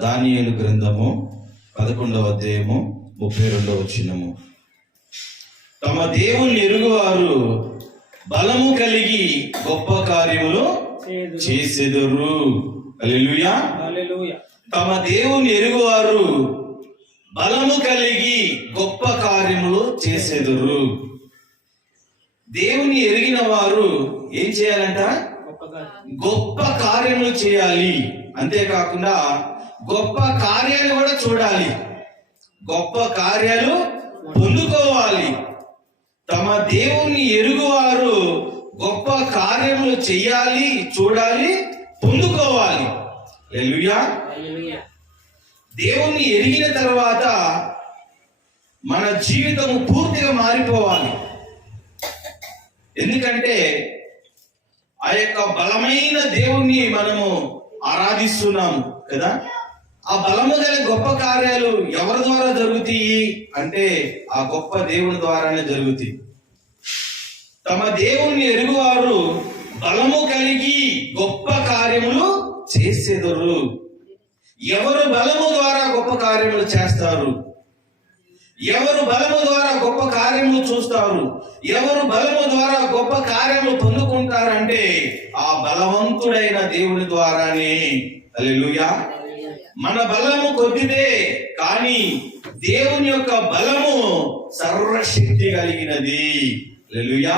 దానియేలు గ్రంథము 11వ అధ్యాయము 32వ వచనము. తమ దేవుని ఎరుగువారు బలము కలిగి గొప్ప కార్యములు చేసెదరు. హల్లెలూయా. తమ దేవుని ఎరుగువారు బలము కలిగి గొప్ప కార్యములు చేసెదరు. దేవుని ఎరిగిన వారు ఏం చేయాలంట? గొప్ప కార్యములు చేయాలి. అంతేకాకుండా గొప్ప కార్యాలు కూడా చూడాలి, గొప్ప కార్యాలు పొందుకోవాలి. తమ దేవుని ఎరుగువారు గొప్ప కార్యములు చేయాలి, చూడాలి, పొందుకోవాలి. హల్లెలూయా. దేవుణ్ణి ఎరిగిన తర్వాత మన జీవితం పూర్తిగా మారిపోవాలి. ఎందుకంటే ఆ యొక్క బలమైన దేవుణ్ణి మనము ఆరాధిస్తున్నాము కదా. ఆ బలము గల గొప్ప కార్యాలు ఎవరి ద్వారా జరుగుతాయి అంటే ఆ గొప్ప దేవుని ద్వారానే జరుగుతాయి. తమ దేవుణ్ణి ఎరుగువారు బలము కలిగి గొప్ప కార్యములు చేసేదరు. ఎవరు బలము ద్వారా గొప్ప కార్యములు చేస్తారు? ఎవరు బలము ద్వారా గొప్ప కార్యములు చూస్తారు? ఎవరు బలము ద్వారా గొప్ప కార్యములు పొందుకుంటారంటే ఆ బలవంతుడైన దేవుని ద్వారానే. హల్లెలూయా. మన బలము కొద్దిదే, కానీ దేవుని యొక్క బలము సర్వశక్తి కలిగినది. హల్లెలూయా.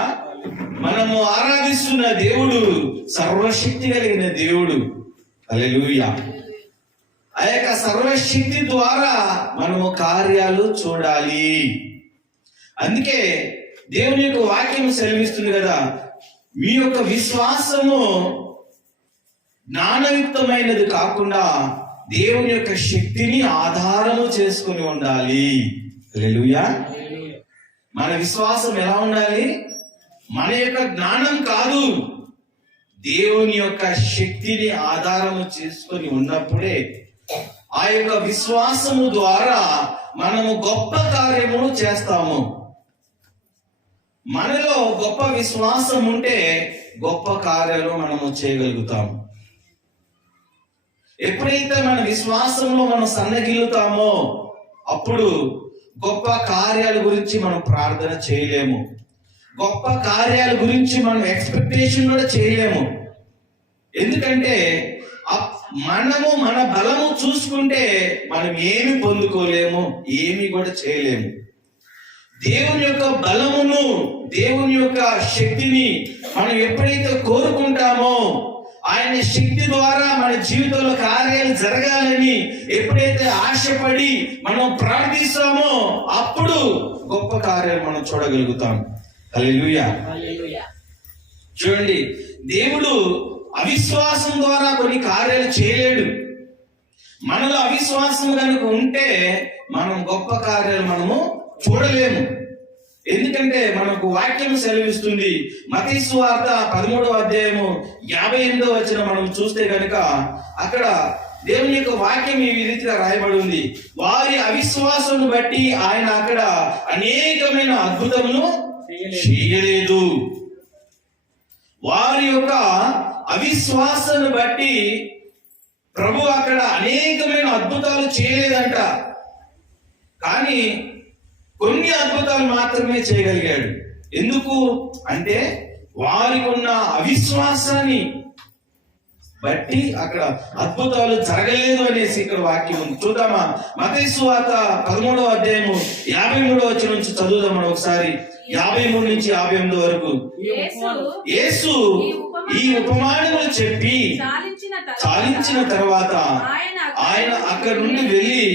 మనము ఆరాధిస్తున్న దేవుడు సర్వశక్తి కలిగిన దేవుడు. హల్లెలూయా. ఆ యొక్క సర్వశక్తి ద్వారా మనము కార్యాలు చూడాలి. అందుకే దేవుని యొక్క వాక్యం సెలవిస్తుంది కదా, మీ యొక్క విశ్వాసము జ్ఞానయుక్తమైనది కాకుండా దేవుని యొక్క శక్తిని ఆధారము చేసుకుని ఉండాలి. హల్లెలూయా. మన విశ్వాసం ఎలా ఉండాలి? మన యొక్క జ్ఞానం కాదు, దేవుని యొక్క శక్తిని ఆధారము చేసుకొని ఉన్నప్పుడే ఆ యొక్క విశ్వాసము ద్వారా మనము గొప్ప కార్యములు చేస్తాము. మనలో గొప్ప విశ్వాసం ఉంటే గొప్ప కార్యాలు మనము చేయగలుగుతాము. ఎప్పుడైతే మన విశ్వాసంలో మనం సన్నగిల్లుతామో అప్పుడు గొప్ప కార్యాల గురించి మనం ప్రార్థన చేయలేము, గొప్ప కార్యాల గురించి మనం ఎక్స్పెక్టేషన్ కూడా చేయలేము. ఎందుకంటే మనము మన బలము చూసుకుంటే మనం ఏమి పొందుకోలేము, ఏమి కూడా చేయలేము. దేవుని యొక్క బలమును, దేవుని యొక్క శక్తిని మనం ఎప్పుడైతే కోరుకుంటామో, ఆయన శక్తి ద్వారా మన జీవితంలో కార్యాలు జరగాలని ఎప్పుడైతే ఆశపడి మనం ప్రార్థిస్తామో అప్పుడు గొప్ప కార్యాలు మనం చూడగలుగుతాం. హల్లెలూయా. చూడండి, దేవుడు అవిశ్వాసం ద్వారా కొన్ని కార్యాలు చేయలేడు. మనలో అవిశ్వాసం కనుక ఉంటే మనం గొప్ప కార్యాలు మనము చూడలేము. ఎందుకంటే మనకు వాక్యం సెలవిస్తుంది. మత్తయి సువార్త 13వ అధ్యాయము 58వ వచనం మనం చూస్తే కనుక అక్కడ దేవుని యొక్క వాక్యం ఈ రీతిగా రాయబడి ఉంది. వారి అవిశ్వాసం బట్టి ఆయన అక్కడ అనేకమైన అద్భుతములు చేయలేదు. వారి యొక్క అవిశ్వాసాన్ని బట్టి ప్రభు అక్కడ అనేకమైన అద్భుతాలు చేయలేదంట, కానీ కొన్ని అద్భుతాలు మాత్రమే చేయగలిగాడు. ఎందుకు అంటే వారికి ఉన్న అవిశ్వాసాన్ని బట్టి అక్కడ అద్భుతాలు జరగలేదు అనేసి ఇక్కడ వాక్యం ఉంది. చూద్దామా? మత్తయి సువార్త 13వ అధ్యాయము 53వ వచనం నుంచి చదువుదాం మనం ఒకసారి. 53 నుంచి 58 వరకు. యేసు ఈ ఉపమానములు చెప్పి చాలించిన తర్వాత ఆయన అక్కడి నుండి వెళ్ళి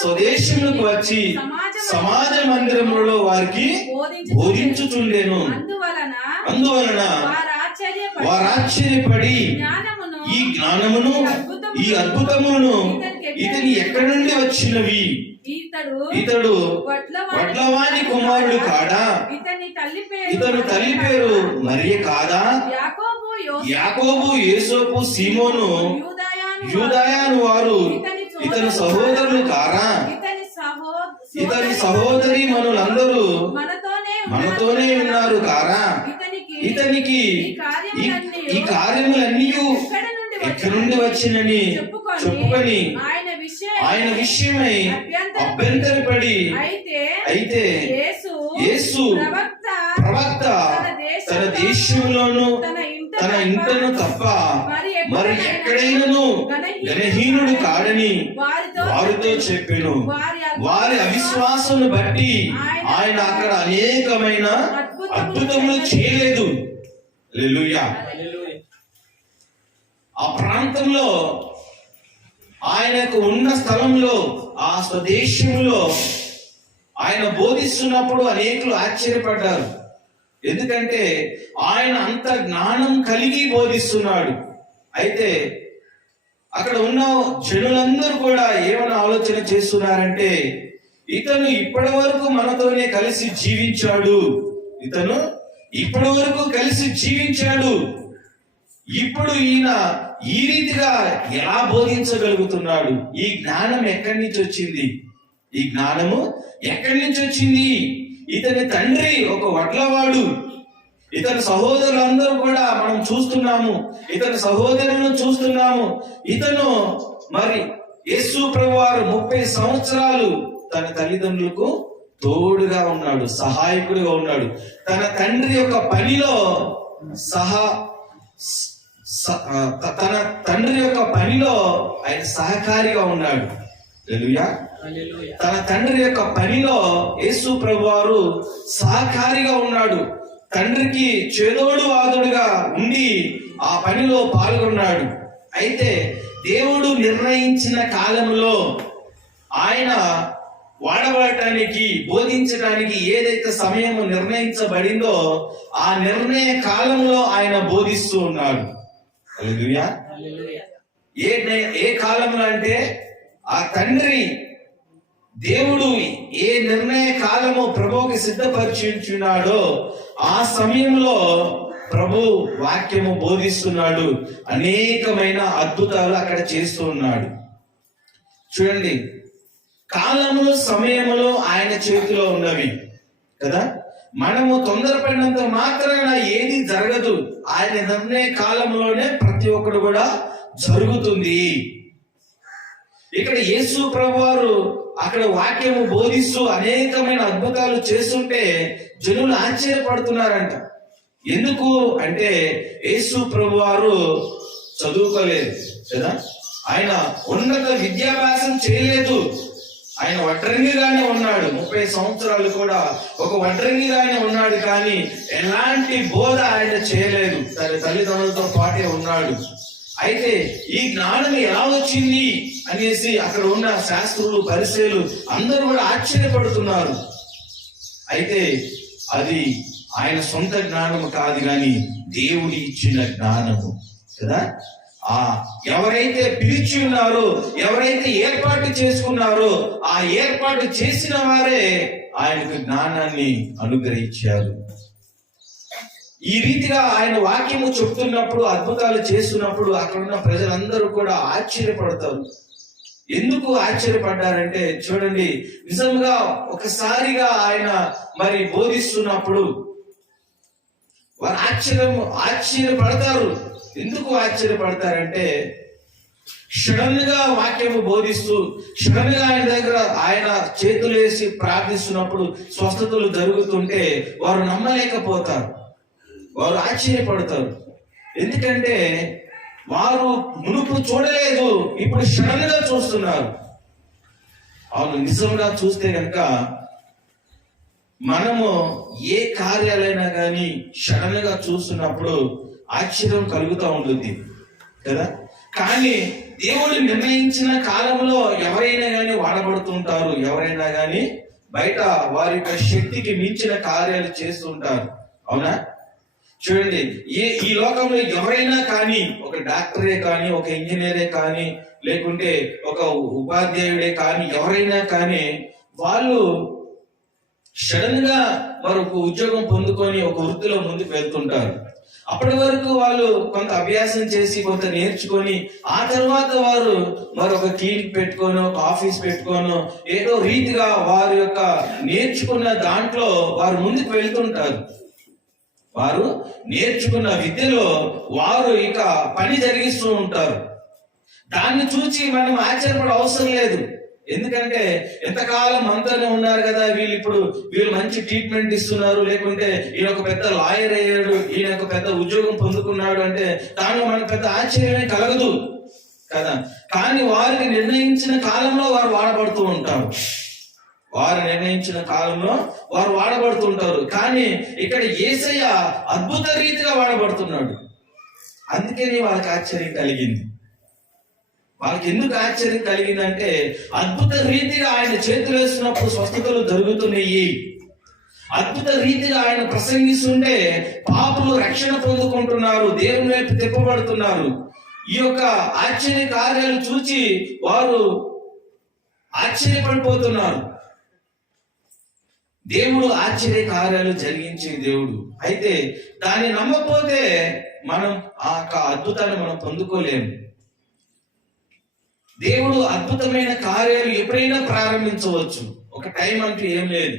స్వదేశములకు వచ్చి సమాజ మందిరములలో వారికి బోధించుచుండెను. అందువలన వారు ఆశ్చర్యపడి ఈ జ్ఞానమును, ఈ అద్భుతములను ఇతని ఎక్కడి నుండి వచ్చినవి? ఇతడు వడ్లవాని కుమారుడు కాడా? ఇతను తల్లి పేరు మరియ కాదా? యాకోబు, యోసేపు, సీమోను, యూదాయను వారు ఇతని సహోదరులు కారా? ఇతని సహోదరి మనులందరూ మనతోనే ఉన్నారు కారా? ఇతనికి ఈ కార్యములన్నీ ఎక్కడి నుండి వచ్చినని చెప్పుకొని ఆయన విషయమై అభ్యంతరపడి అయితే యేసు ప్రవక్త తన దేశంలోను తన ఇంటను తప్ప మరి ఎక్కడైనను గణహీనుడు కాడని వారితో చెప్పెను. వారి అవిశ్వాసమును బట్టి ఆయన అక్కడ అనేకమైన అద్భుతములు చేయలేదు. హల్లెలూయా. ఆ ప్రాంతంలో ఆయనకు ఉన్న స్థలంలో ఆ స్వదేశంలో ఆయన బోధిస్తున్నప్పుడు అనేకులు ఆశ్చర్యపడ్డారు. ఎందుకంటే ఆయన అంత జ్ఞానం కలిగి బోధిస్తున్నాడు. అయితే అక్కడ ఉన్న జనులందరూ కూడా ఏమైనా ఆలోచన చేస్తున్నారంటే, ఇతను ఇప్పటి వరకు మనతోనే కలిసి జీవించాడు, ఇతను ఇప్పటి వరకు కలిసి జీవించాడు, ఇప్పుడు ఈయన ఈ రీతిగా ఎలా బోధించగలుగుతున్నాడు? ఈ జ్ఞానం ఎక్కడి నుంచి వచ్చింది? ఈ జ్ఞానము ఎక్కడి నుంచి వచ్చింది? ఇతని తండ్రి ఒక వడ్లవాడు, ఇతని సహోదరులందరూ కూడా మనం చూస్తున్నాము, ఇతని సహోదరులను చూస్తున్నాము. ఇతను మరి యేసు ప్రభువారు 30 సంవత్సరాలు తన తల్లిదండ్రులకు తోడుగా ఉన్నాడు, సహాయకుడిగా ఉన్నాడు. తన తండ్రి యొక్క పనిలో తన తండ్రి యొక్క పనిలో ఆయన సహకారిగా ఉన్నాడు. హల్లెలూయా. తన తండ్రి యొక్క పనిలో యేసు ప్రభువారు సహకారిగా ఉన్నాడు. తండ్రికి చేదోడు వాదుడుగా ఉండి ఆ పనిలో పాల్గొన్నాడు. అయితే దేవుడు నిర్ణయించిన కాలంలో ఆయన వాడబడటానికి, బోధించడానికి ఏదైతే సమయం నిర్ణయించబడిందో ఆ నిర్ణయ కాలంలో ఆయన బోధిస్తూ ఉన్నాడు. హల్లెలూయా. ఏ కాలంలో అంటే ఆ తండ్రి దేవుడు ఏ నిర్ణయ కాలము ప్రభువుకి సిద్ధపరిచున్నాడో ఆ సమయంలో ప్రభు వాక్యము బోధిస్తున్నాడు. అనేకమైన అద్భుతాలు అక్కడ చేస్తూ ఉన్నాడు. చూడండి, కాలములు సమయములు ఆయన చేతిలో ఉన్నవి కదా. మనము తొందరపడినంత మాత్రాన ఏది జరగదు. ఆయన నిర్ణయ కాలంలోనే ప్రతి ఒక్కరు కూడా జరుగుతుంది. ఇక్కడ యేసు ప్రభువారు అక్కడ వాక్యము బోధిస్తూ అనేకమైన అద్భుతాలు చేస్తుంటే జనులు ఆశ్చర్యపడుతున్నారంట. ఎందుకు అంటే యేసు ప్రభువారు చదువుకోలేదు కదా, ఆయన ఉన్నత విద్యాభ్యాసం చేయలేదు. ఆయన వడ్రంగిగానే ఉన్నాడు. 30 సంవత్సరాలు కూడా ఒక వడ్రంగిగానే ఉన్నాడు. కానీ ఎలాంటి బోధ ఆయన చేయలేదు. తన తల్లిదండ్రులతో పాటే ఉన్నాడు. అయితే ఈ జ్ఞానం ఎలా వచ్చింది అనేసి అక్కడ ఉన్న శాస్త్రులు, పరిసయ్యులు అందరూ కూడా ఆశ్చర్యపడుతున్నారు. అయితే అది ఆయన సొంత జ్ఞానము కాదు, కానీ దేవుడి ఇచ్చిన జ్ఞానము కదా. ఎవరైతే పిలిచి ఉన్నారో, ఎవరైతే ఏర్పాటు చేసుకున్నారో ఆ ఏర్పాటు చేసిన వారే ఆయనకు జ్ఞానాన్ని అనుగ్రహించారు. ఈ రీతిగా ఆయన వాక్యము చెప్తున్నప్పుడు, అద్భుతాలు చేస్తున్నప్పుడు అక్కడ ఉన్న ప్రజలందరూ కూడా ఆశ్చర్యపడతారు. ఎందుకు ఆశ్చర్యపడ్డారంటే చూడండి, నిజంగా ఒకసారిగా ఆయన మరి బోధిస్తున్నప్పుడు వారు ఆశ్చర్యపడతారు. ఎందుకు ఆశ్చర్యపడతారంటే సడన్ గా వాక్యము బోధిస్తూ సడన్ గా ఆయన దగ్గర ఆయన చేతులు వేసి ప్రార్థిస్తున్నప్పుడు స్వస్థతలు జరుగుతుంటే వారు నమ్మలేకపోతారు, వారు ఆశ్చర్యపడతారు. ఎందుకంటే వారు మునుపు చూడలేదు, ఇప్పుడు సడన్ గా చూస్తున్నారు. అవును, నిజంగా చూస్తే కనుక మనము ఏ కార్యాలైనా కానీ సడన్ గా చూస్తున్నప్పుడు ఆశ్చర్యం కలుగుతూ ఉంటుంది కదా. కానీ దేవుడు నిర్ణయించిన కాలంలో ఎవరైనా కానీ వాడబడుతుంటారు, ఎవరైనా కానీ బయట వారి యొక్క శక్తికి మించిన కార్యాలు చేస్తుంటారు. అవునా? చూడండి, ఈ లోకంలో ఎవరైనా కానీ, ఒక డాక్టరే కానీ, ఒక ఇంజనీరే కానీ, లేకుంటే ఒక ఉపాధ్యాయుడే కానీ, ఎవరైనా కానీ వాళ్ళు సడన్ గా మరొక ఉద్యోగం పొందుకొని ఒక వృత్తిలో ముందుకు వెళ్తుంటారు. అప్పటి వరకు వాళ్ళు కొంత అభ్యాసం చేసి కొంత నేర్చుకొని ఆ తర్వాత వారు మరొక క్లినిక్ పెట్టుకోనో, ఒక ఆఫీస్ పెట్టుకోనో, ఏదో రీతిగా వారి యొక్క నేర్చుకున్న దాంట్లో వారు ముందుకు వెళ్తుంటారు. వారు నేర్చుకున్న విద్యలో వారు ఇక పని జరిగిస్తూ ఉంటారు. దాన్ని చూచి మనం ఆశ్చర్యపడే అవసరం లేదు. ఎందుకంటే ఎంతకాలం మనతోనే ఉన్నారు కదా, వీళ్ళు మంచి ట్రీట్మెంట్ ఇస్తున్నారు, లేకుంటే ఈయన ఒక పెద్ద లాయర్ అయ్యాడు, ఈయన ఒక పెద్ద ఉద్యోగం పొందుకున్నాడు అంటే దానిలో మనకు పెద్ద ఆశ్చర్యమే కలగదు కదా. కానీ వారికి నిర్ణయించిన కాలంలో వారు వాడబడుతూ ఉంటారు. వారు నిర్ణయించిన కాలంలో వారు వాడబడుతుంటారు. కానీ ఇక్కడ యేసయ్య అద్భుత రీతిగా వాడబడుతున్నాడు. అందుకని వాళ్ళకి ఆశ్చర్యం కలిగింది. వాళ్ళకి ఎందుకు ఆశ్చర్యం కలిగిందంటే అద్భుత రీతిగా ఆయన చేతులు వేస్తున్నప్పుడు స్వస్థతలు జరుగుతున్నాయి. అద్భుత రీతిగా ఆయన ప్రసంగిస్తుంటే పాపులు రక్షణ పొందుకుంటున్నారు, దేవుని వైపు తిప్పబడుతున్నారు. ఈ యొక్క ఆశ్చర్య కార్యాలు చూచి వారు ఆశ్చర్యపడిపోతున్నారు. దేవుడు ఆశ్చర్య కార్యాలు జరిగించే దేవుడు. అయితే దాన్ని నమ్మకపోతే మనం ఆ అద్భుతాన్ని మనం పొందుకోలేము. దేవుడు అద్భుతమైన కార్యాలు ఎప్పుడైనా ప్రారంభించవచ్చు. ఒక టైం అంటూ ఏం లేదు,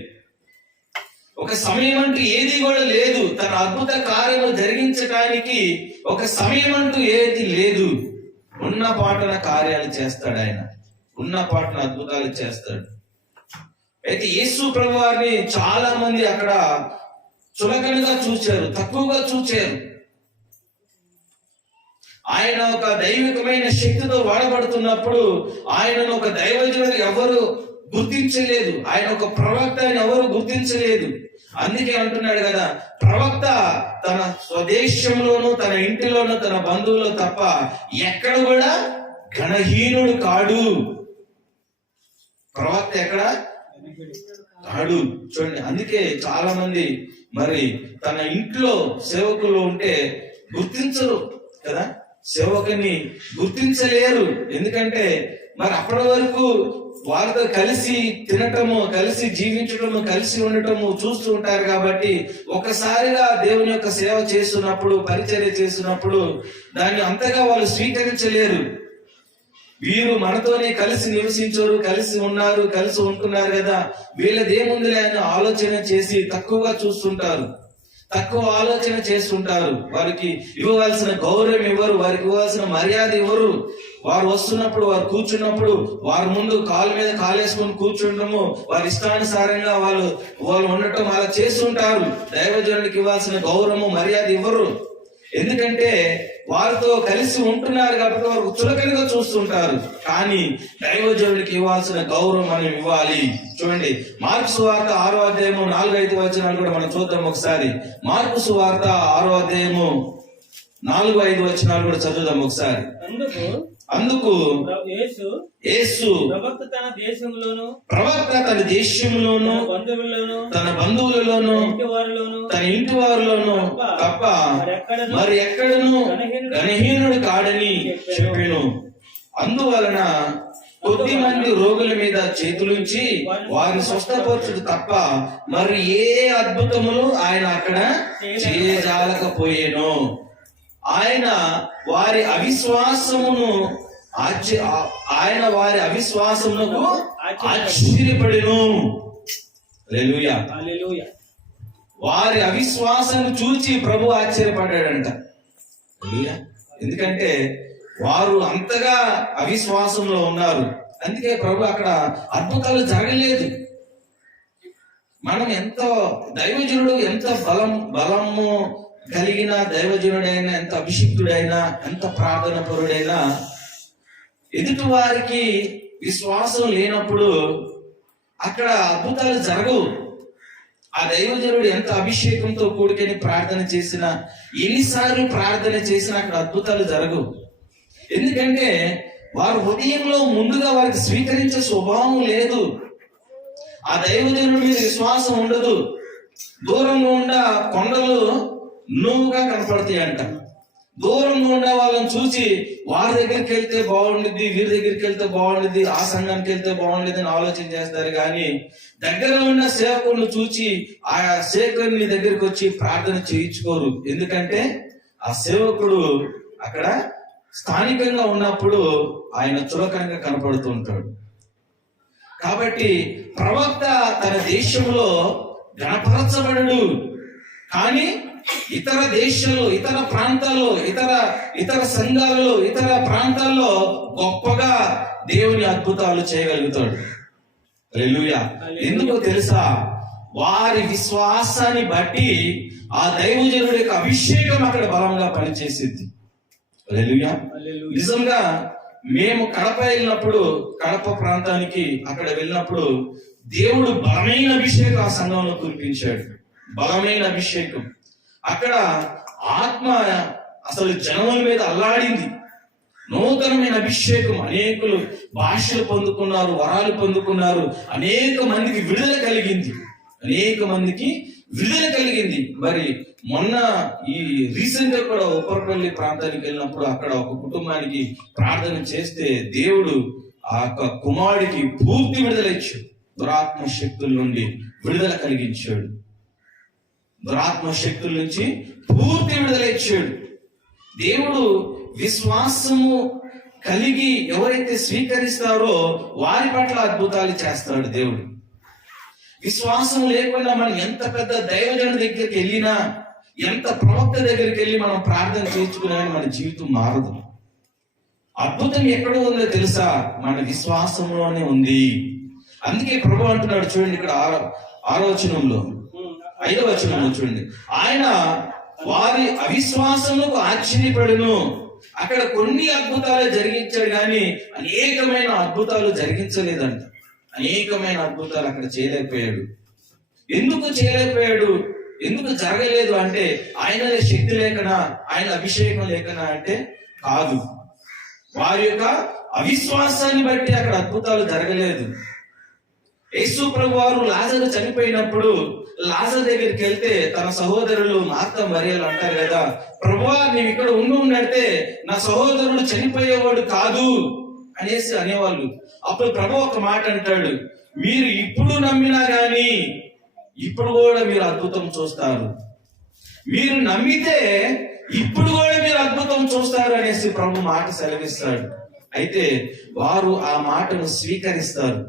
ఒక సమయం అంటూ ఏది కూడా లేదు. తన అద్భుత కార్యము జరిగించడానికి ఒక సమయం అంటూ ఏది లేదు. ఉన్న పాటన కార్యాలు చేస్తాడు ఆయన, ఉన్న పాటన అద్భుతాలు చేస్తాడు. అయితే యేసు ప్రభు వారిని చాలా మంది అక్కడ చులకనగా చూశారు, తక్కువగా చూశారు. ఆయన ఒక దైవికమైన శక్తితో వాడబడుతున్నప్పుడు ఆయనను ఒక దైవజనుడు ఎవరు గుర్తించలేదు, ఆయన ఒక ప్రవక్త అని ఎవరు గుర్తించలేదు. అందుకే అంటున్నాడు కదా, ప్రవక్త తన స్వదేశంలోనూ తన ఇంటిలోనూ తన బంధువుల్లో తప్ప ఎక్కడ కూడా ఘనహీనుడు కాడు. ప్రవక్త ఎక్కడ కాడు. చూడండి, అందుకే చాలా మంది మరి తన ఇంట్లో సేవకులు ఉంటే గుర్తించరు కదా, సేవకుని గుర్తించలేరు. ఎందుకంటే మరి అప్పటి వరకు వారితో కలిసి తినటము, కలిసి జీవించటము, కలిసి ఉండటము చూస్తూ ఉంటారు. కాబట్టి ఒకసారిగా దేవుని యొక్క సేవ చేస్తున్నప్పుడు, పరిచర్య చేస్తున్నప్పుడు దాన్ని అంతగా వాళ్ళు స్వీకరించలేరు. వీరు మనతోనే కలిసి నివసించరు, కలిసి ఉన్నారు, కలిసి ఉంటున్నారు కదా, వీళ్ళదేముందిలే అని ఆలోచన చేసి తక్కువగా చూస్తుంటారు, తక్కువ ఆలోచన చేస్తుంటారు. వారికి ఇవ్వవలసిన గౌరవం ఇవ్వరు, వారికి ఇవ్వాల్సిన మర్యాద ఇవ్వరు. వారు వస్తున్నప్పుడు, వారు కూర్చున్నప్పుడు వారి ముందు కాలు మీద కాలేసుకొని కూర్చుండము, వారి ఇష్టానుసారంగా వాళ్ళు ఉండటం అలా చేస్తుంటారు. దైవజనుడికి ఇవ్వాల్సిన గౌరవము మర్యాద ఇవ్వరు. ఎందుకంటే వారితో కలిసి ఉంటున్నారు కాబట్టి వారు చులకనగా చూస్తుంటారు. కానీ దైవజనుడికి ఇవ్వాల్సిన గౌరవం మనం ఇవ్వాలి. చూడండి, మార్కు సువార్త 6వ అధ్యాయము 4-5 వచనాలు కూడా మనం చూద్దాం ఒకసారి. మార్కు సువార్త 6వ అధ్యాయము 4-5 వచనాలు కూడా చదువుదాం ఒకసారి. అందుకు యేసు ప్రవక్త తన దేశంలోను తన బంధువులలోను తన ఇంటి వారిలోను తప్ప మరి ఎక్కడను ఘనహీనుడు కాడని చెప్పెను. అందువలన కొద్ది మంది రోగుల మీద చేతులుంచి వారిని స్వస్థపరచుడు తప్ప మరి ఏ అద్భుతములు ఆయన అక్కడ చేయజాలకపోయేను. ఆయన వారి అవిశ్వాసమునకు ఆశ్చర్యపడెను. హల్లెలూయా. వారి అవిశ్వాసం చూచి ప్రభు ఆశ్చర్యపడ్డాడంట. ఎందుకంటే వారు అంతగా అవిశ్వాసంలో ఉన్నారు. అందుకే ప్రభు అక్కడ అద్భుతాలు జరగలేదు. మనం ఎంతో దైవజనుడు ఎంత బలము కలిగిన దైవజనుడైనా, ఎంత అభిషిక్తుడైనా, ఎంత ప్రార్థన పరుడైనా ఎదుటి వారికి విశ్వాసం లేనప్పుడు అక్కడ అద్భుతాలు జరగవు. ఆ దైవజనుడు ఎంత అభిషేకంతో కూడుకొని ప్రార్థన చేసినా, ఎన్నిసార్లు ప్రార్థన చేసినా అక్కడ అద్భుతాలు జరగవు. ఎందుకంటే వారు హృదయంలో ముందుగా వారికి స్వీకరించే స్వభావం లేదు. ఆ దైవజనుడి మీద విశ్వాసం ఉండదు. దూరంగా ఉన్న కొండలు నువ్వుగా కనపడతాయి అంట. దూరంగా ఉన్న వాళ్ళని చూసి వారి దగ్గరికి వెళ్తే బాగుండిద్ది, వీరి దగ్గరికి వెళ్తే బాగుండిద్ది, ఆ సంఘానికి వెళ్తే బాగుండిద్ది అని ఆలోచన చేస్తారు. కానీ దగ్గర ఉన్న సేవకుడిని చూసి ఆ సేవకుని దగ్గరికి వచ్చి ప్రార్థన చేయించుకోరు. ఎందుకంటే ఆ సేవకుడు అక్కడ స్థానికంగా ఉన్నప్పుడు ఆయన చులకనగా కనపడుతూ ఉంటాడు. కాబట్టి ప్రవక్త తన దేశంలో గణపరచబడడు, కానీ ఇతర దేశాల్లో, ఇతర ప్రాంతాల్లో, ఇతర సంఘాలలో, ఇతర ప్రాంతాల్లో గొప్పగా దేవుని అద్భుతాలు చేయగలుగుతాడు. హల్లెలూయా. ఎందుకో తెలుసా? వారి విశ్వాసాన్ని బట్టి ఆ దైవజనుడి యొక్క అభిషేకం అక్కడ బలంగా పనిచేసింది. హల్లెలూయా. నిజంగా మేము కడప వెళ్ళినప్పుడు, కడప ప్రాంతానికి అక్కడ వెళ్ళినప్పుడు దేవుడు బలమైన అభిషేకం ఆ సంఘంలో కురిపించాడు. బలమైన అభిషేకం. అక్కడ ఆత్మ అసలు జనముల మీద అల్లాడింది. నూతనమైన అభిషేకం. అనేకులు భాషలు పొందుకున్నారు, వరాలు పొందుకున్నారు. అనేక మందికి విడుదల కలిగింది. మరి మొన్న ఈ రీసెంట్ గా కూడా ఉప్పరపల్లి ప్రాంతానికి వెళ్ళినప్పుడు అక్కడ ఒక కుటుంబానికి ప్రార్థన చేస్తే దేవుడు ఆ యొక్క కుమారుడికి పూర్తి విడుదల ఇచ్చాడు. దురాత్మ శక్తుల నుండి విడుదల కలిగించాడు. దురాత్మ శక్తుల నుంచి పూర్తి విడుదల ఇచ్చాడు. దేవుడు విశ్వాసము కలిగి ఎవరైతే స్వీకరిస్తారో వారి పట్ల అద్భుతాలు చేస్తాడు దేవుడు. విశ్వాసం లేకుండా మనం ఎంత పెద్ద దైవజనుడి దగ్గరికి వెళ్ళినా, ఎంత ప్రవక్త దగ్గరికి వెళ్ళి మనం ప్రార్థన చేసుకున్నా మన జీవితం మారదు. అద్భుతం ఎక్కడ ఉందో తెలుసా? మన విశ్వాసంలోనే ఉంది. అందుకే ప్రభు అంటున్నాడు చూడండి, ఇక్కడ 6వ వచనంలో 5వ వచనంలో చూడండి, ఆయన వారి అవిశ్వాసములకు ఆశ్చర్యపడును. అక్కడ కొన్ని అద్భుతాలు జరిగించాడు కానీ అనేకమైన అద్భుతాలు జరిగించలేదంట. అనేకమైన అద్భుతాలు అక్కడ చేయలేకపోయాడు. ఎందుకు చేయలేకపోయాడు? ఎందుకు జరగలేదు అంటే ఆయన శక్తి లేకనా, ఆయన అభిషేకం లేకనా అంటే కాదు. వారి యొక్క అవిశ్వాసాన్ని బట్టి అక్కడ అద్భుతాలు జరగలేదు. యేసు ప్రభు వారు లాజరు చనిపోయినప్పుడు లాజరు దగ్గరికి వెళ్తే తన సహోదరులు మార్తా మరియలు అంటారు కదా, ప్రభువా నీవు ఇక్కడ ఉన్నట్టే నా సహోదరుడు చనిపోయేవాడు కాదు అనేసి అనేవాళ్ళు. అప్పుడు ప్రభు ఒక మాట అంటాడు, మీరు ఇప్పుడు నమ్మినా గాని ఇప్పుడు కూడా మీరు అద్భుతం చూస్తారు. మీరు నమ్మితే ఇప్పుడు కూడా మీరు అద్భుతం చూస్తారు అనేసి ప్రభు మాట సెలవిస్తాడు. అయితే వారు ఆ మాటను స్వీకరిస్తారు.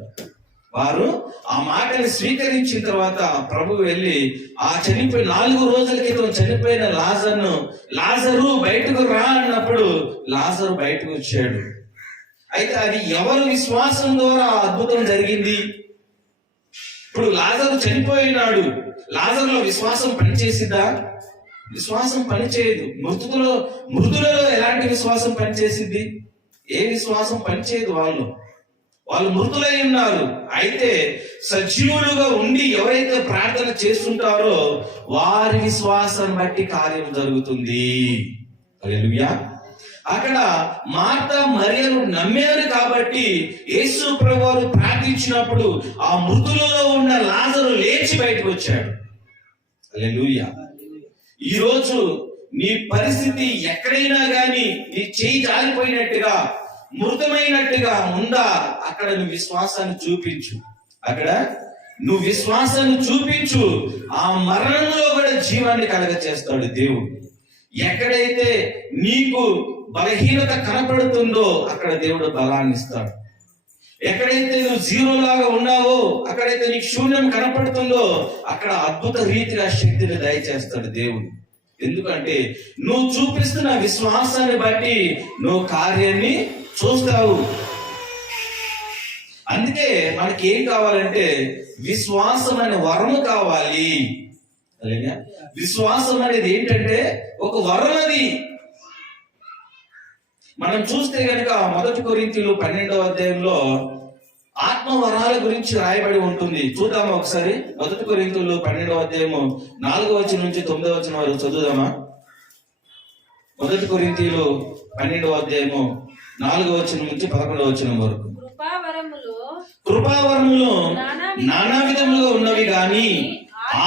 వారు ఆ మాటని స్వీకరించిన తర్వాత ప్రభు వెళ్ళి ఆ 4 రోజుల క్రితం చనిపోయిన లాజరు బయటకు రా అన్నప్పుడు లాజరు బయటకు వచ్చాడు. అయితే అది ఎవరు విశ్వాసం ద్వారా అద్భుతం జరిగింది? ఇప్పుడు లాజరు చనిపోయినాడు. లాజరులో విశ్వాసం పనిచేసిద్దా? విశ్వాసం పనిచేయదు. మృతులలో ఎలాంటి విశ్వాసం పనిచేసిద్ది? ఏ విశ్వాసం పనిచేయదు. వాళ్ళు మృతులై ఉన్నారు. అయితే సజీవులుగా ఉండి ఎవరైతే ప్రార్థన చేస్తుంటారో వారి విశ్వాసాన్ని బట్టి కార్యం జరుగుతుంది. హల్లెలూయా. అక్కడ మార్తా మరియలు నమ్మారు కాబట్టి యేసు ప్రభువారు ప్రార్థించినప్పుడు ఆ మృతులలో ఉన్న లాజరు లేచి బయటకు వచ్చాడు. హల్లెలూయా. ఈరోజు నీ పరిస్థితి ఎక్కడైనా గాని నీ చేయి జారిపోయినట్టుగా, మృతమైనట్టుగా ఉందా, అక్కడ నువ్వు విశ్వాసాన్ని చూపించు. ఆ మరణంలో కూడా జీవాన్ని కలగచేస్తాడు దేవుడు. ఎక్కడైతే నీకు బలహీనత కనపడుతుందో అక్కడ దేవుడు బలాన్ని ఇస్తాడు. ఎక్కడైతే నువ్వు జీరోలాగా ఉన్నావో, అక్కడైతే నీకు శూన్యం కనపడుతుందో అక్కడ అద్భుత రీతిగా శక్తిని దయచేస్తాడు దేవుడు. ఎందుకంటే నువ్వు చూపిస్తున్న విశ్వాసాన్ని బట్టి నువ్వు కార్యాన్ని చూస్తావు. అందుకే మనకి ఏం కావాలంటే విశ్వాసం అనే వరము కావాలి. విశ్వాసం అనేది ఏంటంటే ఒక వరం. అది మనం చూస్తే కనుక 1 కొరింథీయులు 12వ అధ్యాయంలో ఆత్మ వరాల గురించి రాయబడి ఉంటుంది. చూద్దామా ఒకసారి? 1 కొరింథీయులు 12వ అధ్యాయము 4వ వచనం నుంచి 9వ వచనం వరకు చదువుదామా? 1 కొరింథీయులు 12వ అధ్యాయము 4వ వచనం నుంచి 11వ వచనం వరకు. కృపావరములు నానా విధములుగా ఉన్నవి గాని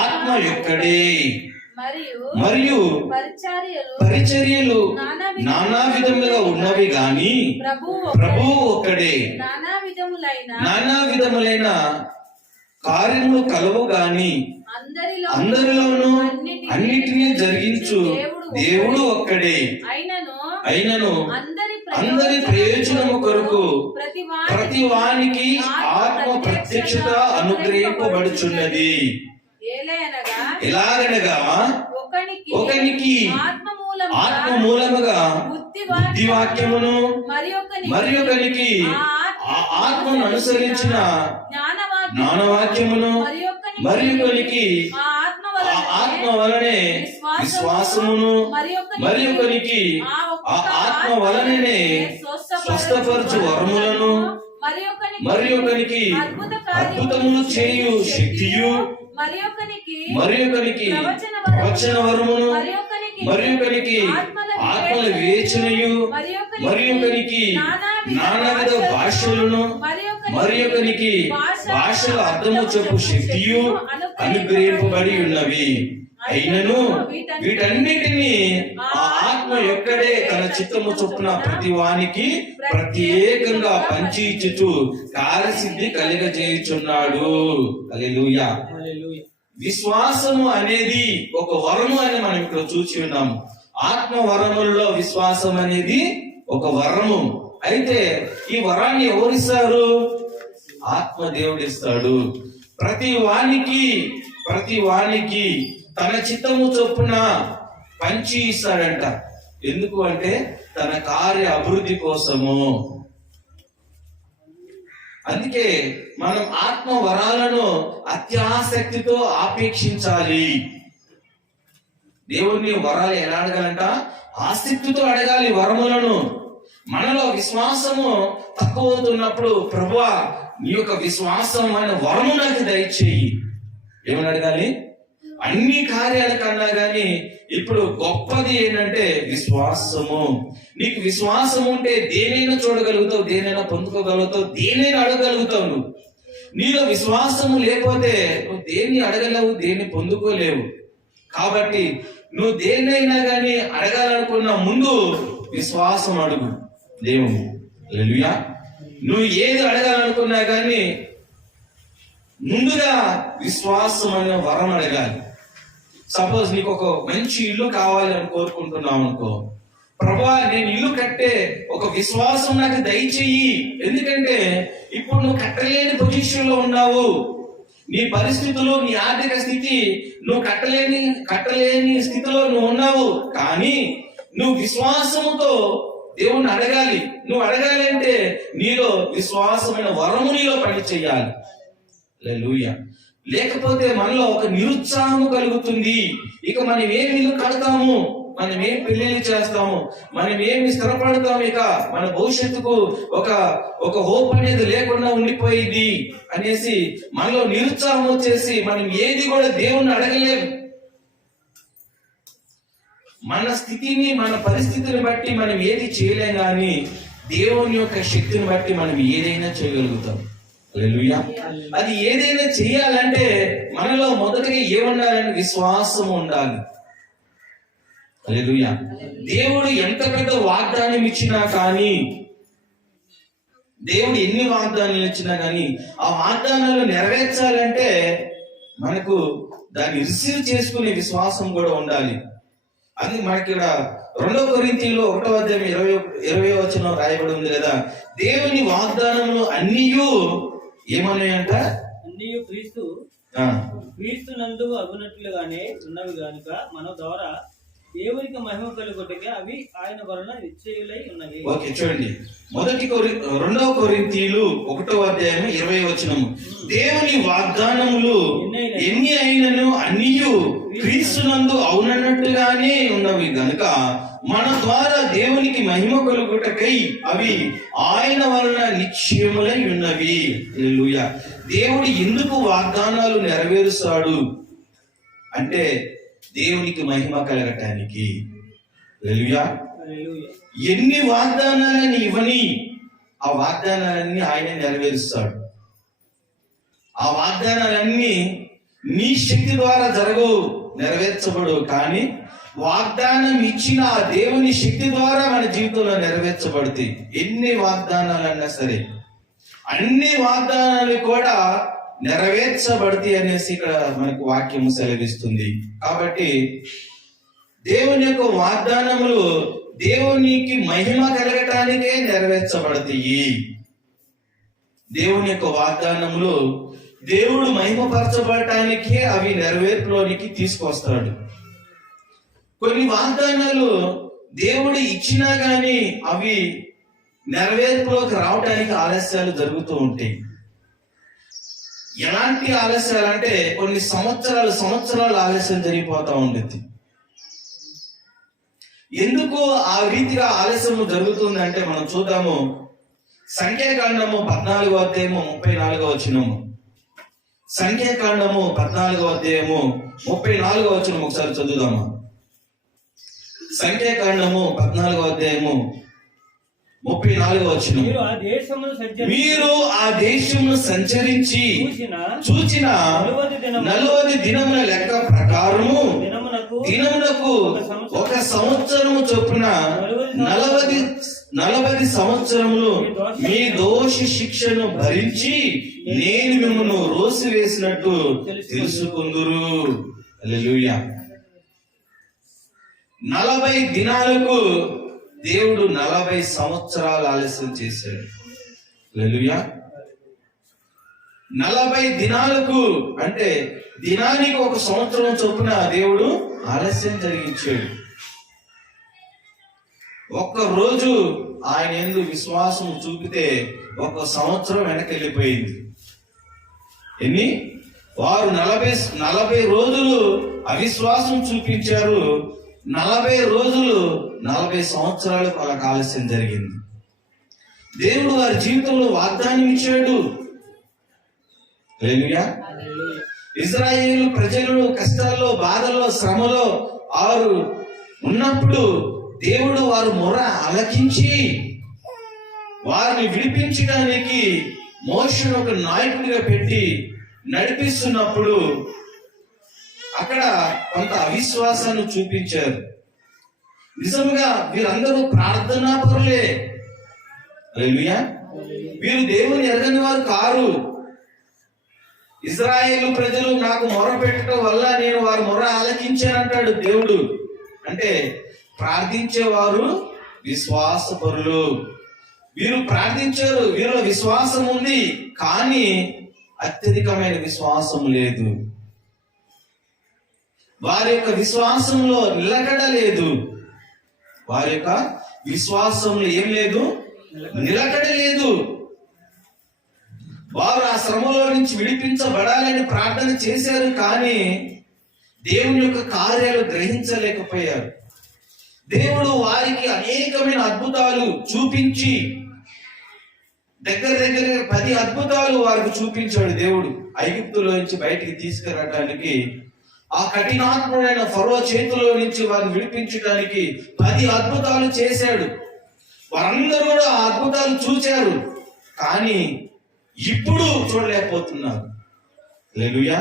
ఆత్మ ఒక్కడే, మరియు పరిచర్యలు నానా విధములుగా ఉన్నవి గాని ప్రభువు ఒక్కడే. నానా విధములైన కార్యములు కలవు గాని అందరిలోనూ అన్నిటినీ జరిగించు దేవుడు ఒక్కడే. అయినను అందరి ప్రయోజనము కొరకు ప్రతి వానికి ఆత్మ ప్రత్యక్షత అనుగ్రహింపబడుచున్నది. ఎలాగనగా ఒకనికి ఆత్మ మూలముగా బుద్ధి వాక్యమును మరి ఒకనికి ఆ ఆత్మను అనుసరించిన జ్ఞానవాక్యమును మరి ఒకనికి ఆ ఆత్మ వలనే విశ్వాసమును మరి ఒకనికి ఆ ఆత్మ వలనే స్వస్థపరచు వరములను మరి ఒకనికి అద్భుతములు చేయు శక్తియు మరి ఒకనికి ప్రవచన వరమును మరి ఒకనికి ఆత్మల వివేచనయు మరి ఒకనికి నానావిధ భాషలను మరి ఒకనికి భాషల అర్థము చెప్పు శక్తియు అనుగ్రహింపబడి ఉన్నవి. అయినను వీటన్నిటిని ఆ ఆత్మ యొక్కడే తన చిత్తము చొప్పున ప్రతి వానికి ప్రత్యేకంగా పంచి ఇచ్చుచు కార్యసిద్ధి కలిగజేయుచున్నాడు. హల్లెలూయా. విశ్వాసము అనేది ఒక వరము అని మనం ఇక్కడ చూసి ఉన్నాము. ఆత్మ వరములలో విశ్వాసం అనేది ఒక వరము. అయితే ఈ వరాన్ని ఎవరిస్తారు? ఆత్మ దేవుడు ఇస్తాడు. ప్రతి వానికి తన చిత్తము చొప్పున పంచి ఇస్తాడంట. ఎందుకు అంటే తన కార్య అభివృద్ధి కోసము. అందుకే మనం ఆత్మ వరాలను అత్యాసక్తితో ఆపేక్షించాలి. దేవుణ్ణి వరాలు ఎలా అడగాలంట? ఆసక్తితో అడగాలి వరములను. మనలో విశ్వాసము తక్కువ అవుతున్నప్పుడు, ప్రభువా నీ యొక్క విశ్వాసం అనే వరము నాకు దయచేయి. ఏమని అడగాలి? అన్ని కార్యాల కన్నా గాని ఇప్పుడు గొప్పది ఏంటంటే విశ్వాసము. నీకు విశ్వాసం ఉంటే దేనైనా చూడగలుగుతావు, దేనైనా పొందుకోగలుగుతావు, దేనైనా అడగలుగుతావు. నువ్వు నీలో విశ్వాసము లేకపోతే నువ్వు దేన్ని అడగలేవు, దేన్ని పొందుకోలేవు. కాబట్టి నువ్వు దేన్నైనా గాని అడగాలనుకున్న ముందు విశ్వాసం అడుగు దేవుని. హల్లెలూయా. నువ్వు ఏది అడగాలనుకున్నా గాని ముందుగా విశ్వాసం అనే వరం అడగాలి. సపోజ్ నీకు ఒక మంచి ఇల్లు కావాలి అని కోరుకుంటున్నావు అనుకో, ప్రభువా నేను ఇల్లు కట్టే ఒక విశ్వాసం నాకు దయచేయి. ఎందుకంటే ఇప్పుడు నువ్వు కట్టలేని పొజిషన్ లో ఉన్నావు. నీ పరిస్థితులు, నీ ఆర్థిక స్థితి, నువ్వు కట్టలేని స్థితిలో నువ్వు ఉన్నావు. కానీ నువ్వు విశ్వాసముతో దేవుణ్ణి అడగాలి. నువ్వు అడగాలి అంటే నీలో విశ్వాసమైన వరము నీలో పని చెయ్యాలి. హల్లెలూయా. లేకపోతే మనలో ఒక నిరుత్సాహము కలుగుతుంది. ఇక మనం ఏమి ఇల్లు కడతాము, మనం ఏం పెళ్లిళ్ళు చేస్తాము, మనం ఏమి స్థిరపడతాము, ఇక మన భవిష్యత్తుకు ఒక హోప్ అనేది లేకుండా ఉండిపోయింది అనేసి మనలో నిరుత్సాహం వచ్చేసి మనం ఏది కూడా దేవుణ్ణి అడగలేము. మన స్థితిని, మన పరిస్థితిని బట్టి మనం ఏది చేయలేం, కానీ దేవుని యొక్క శక్తిని బట్టి మనం ఏదైనా చేయగలుగుతాం. హల్లెలూయా. అది ఏదైనా చేయాలంటే మనలో మొదటిగా ఏముండాలని? విశ్వాసం ఉండాలి. హల్లెలూయా. దేవుడు ఎంత పెద్ద వాగ్దానం ఇచ్చినా కానీ, దేవుడు ఎన్ని వాగ్దానాలు ఇచ్చినా కానీ ఆ వాగ్దానాలు నెరవేర్చాలంటే మనకు దాన్ని రిసీవ్ చేసుకునే విశ్వాసం కూడా ఉండాలి. అది మనకి 2 కొరింథీయులో 1:20 రాయబడి ఉంది కదా, దేవుని వాగ్దానములు అన్నీయు ఏమన్నాయంట? అన్నీయు క్రీస్తు నందు అగునట్లుగానే ఉన్నవి గనుక మన ద్వారా దేవునికి మహిమ కలుగుటకే అవి ఆయన వలన నిశ్చయులై ఉన్నవి. ఓకే, చూడండి. 2 కొరింథీయులు 1:20 దేవుని వాగ్దానములు ఎన్ని అయినను అన్నీయు క్రీస్తునందు అవునన్నట్టుగానే ఉన్నవి గనుక మన ద్వారా దేవునికి మహిమ కలుగుటకై అవి ఆయన వలన నిశ్చయములై ఉన్నవి. హల్లెలూయా. దేవుడు ఎందుకు వాగ్దానాలు నెరవేరుస్తాడు అంటే దేవునికి మహిమ కలగటానికి. హల్లెలూయా. ఎన్ని వాగ్దానాలని ఇవ్వని ఆ వాగ్దానాలన్నీ ఆయన నెరవేరుస్తాడు. ఆ వాగ్దానాలన్నీ నీ శక్తి ద్వారా జరగవు, నెరవేర్చబడు. కానీ వాగ్దానం ఇచ్చిన ఆ దేవుని శక్తి ద్వారా మన జీవితంలో నెరవేర్చబడుతుంది. ఎన్ని వాగ్దానాలన్నా సరే అన్ని వాగ్దానాలు కూడా నెరవేర్చబడతాయి అనేసి ఇక్కడ మనకు వాక్యము సెలవిస్తుంది. కాబట్టి దేవుని యొక్క వాగ్దానములు దేవునికి మహిమ కలగటానికే నెరవేర్చబడతాయి. దేవుని యొక్క వాగ్దానములు దేవుడు మహిమపరచబడటానికే అవి నెరవేర్పులోనికి తీసుకొస్తాడు. కొన్ని వాగ్దానాలు దేవుడు ఇచ్చినా గాని అవి నెరవేర్పులోకి రావడానికి ఆలస్యాలు జరుగుతూ ఉంటాయి. ఎలాంటి ఆలస్యాలు అంటే కొన్ని సంవత్సరాలు ఆలస్యం జరిగిపోతా ఉంటుంది. ఎందుకు ఆ రీతిగా ఆలస్యం జరుగుతుంది అంటే మనం చూద్దాము. సంఖ్యాకాండము 14వ అధ్యాయము 34వ వచనము. సంఖ్యాకాండము 14వ అధ్యాయము 34వ వచనం ఒకసారి చదువుదాము. సంఖ్యాకాండము 14వ అధ్యాయము 34వ వచనం. మీరు ఆ దేశమును సంచరించి చూచిన 40 దినముల లెక్క ప్రకారము దినమునకు 1 సంవత్సరము చొప్పున 40 సంవత్సరములు మీ దోష శిక్షను భరించి నేను మిమ్మల్ని రోసి వేసినట్టు తెలుసుకుందురు. హల్లెలూయా. 40 దినాలకు దేవుడు 40 సంవత్సరాలు ఆలస్యం చేశాడు. హల్లెలూయా. 40 దినాలకు అంటే దినానికి 1 సంవత్సరం చొప్పున దేవుడు ఆలస్యం జరిగించాడు. ఒక్క రోజు ఆయన యందు విశ్వాసం చూపితే 1 సంవత్సరం వెనకెళ్ళిపోయింది. వారు 40 రోజులు అవిశ్వాసం చూపించారు. 40 రోజులు 40 సంవత్సరాలు వాళ్ళకి ఆలస్యం జరిగింది. దేవుడు వారి జీవితంలో వాగ్దానం ఇచ్చాడు. హల్లెలూయా. ఇశ్రాయేలు ప్రజలు కష్టాల్లో, బాధల్లో, శ్రమలో వారు ఉన్నప్పుడు దేవుడు వారు మొర ఆలకించి వారిని విడిపించడానికి మోషేను ఒక నాయకుడిగా పెట్టి నడిపిస్తున్నప్పుడు అక్కడ కొంత అవిశ్వాసాన్ని చూపించారు. నిజంగా వీరందరూ ప్రార్థనా పరులే. హల్లెలూయా. వీరు దేవుని ఎరగని వారు కారు. ఇశ్రాయేలు ప్రజలు నాకు మొర పెట్టడం వల్ల నేను వారి మొర ఆలకించానంటాడు దేవుడు. అంటే ప్రార్థించేవారు విశ్వాసపరులు. వీరు ప్రార్థించారు, వీరిలో విశ్వాసం ఉంది, కానీ అత్యధికమైన విశ్వాసం లేదు. వారి యొక్క విశ్వాసంలో నిలకడ లేదు. వారి యొక్క విశ్వాసంలో ఏం లేదు? నిలకడ లేదు. వారు ఆ శ్రమలో నుంచి విడిపించబడాలని ప్రార్థన చేశారు, కానీ దేవుని యొక్క కార్యాలు గ్రహించలేకపోయారు. దేవుడు వారికి అనేకమైన అద్భుతాలు చూపించి దగ్గర 10 అద్భుతాలు వారికి చూపించాడు దేవుడు. ఐగుప్తులో నుంచి బయటికి తీసుకురావడానికి, ఆ కఠినాత్ముడైన ఫరో చేతిలో నుంచి వారిని విడిపించడానికి 10 అద్భుతాలు చేశాడు. వారందరూ కూడా ఆ అద్భుతాలు చూశారు, కానీ ఇప్పుడు చూడలేకపోతున్నారు. హల్లెలూయా.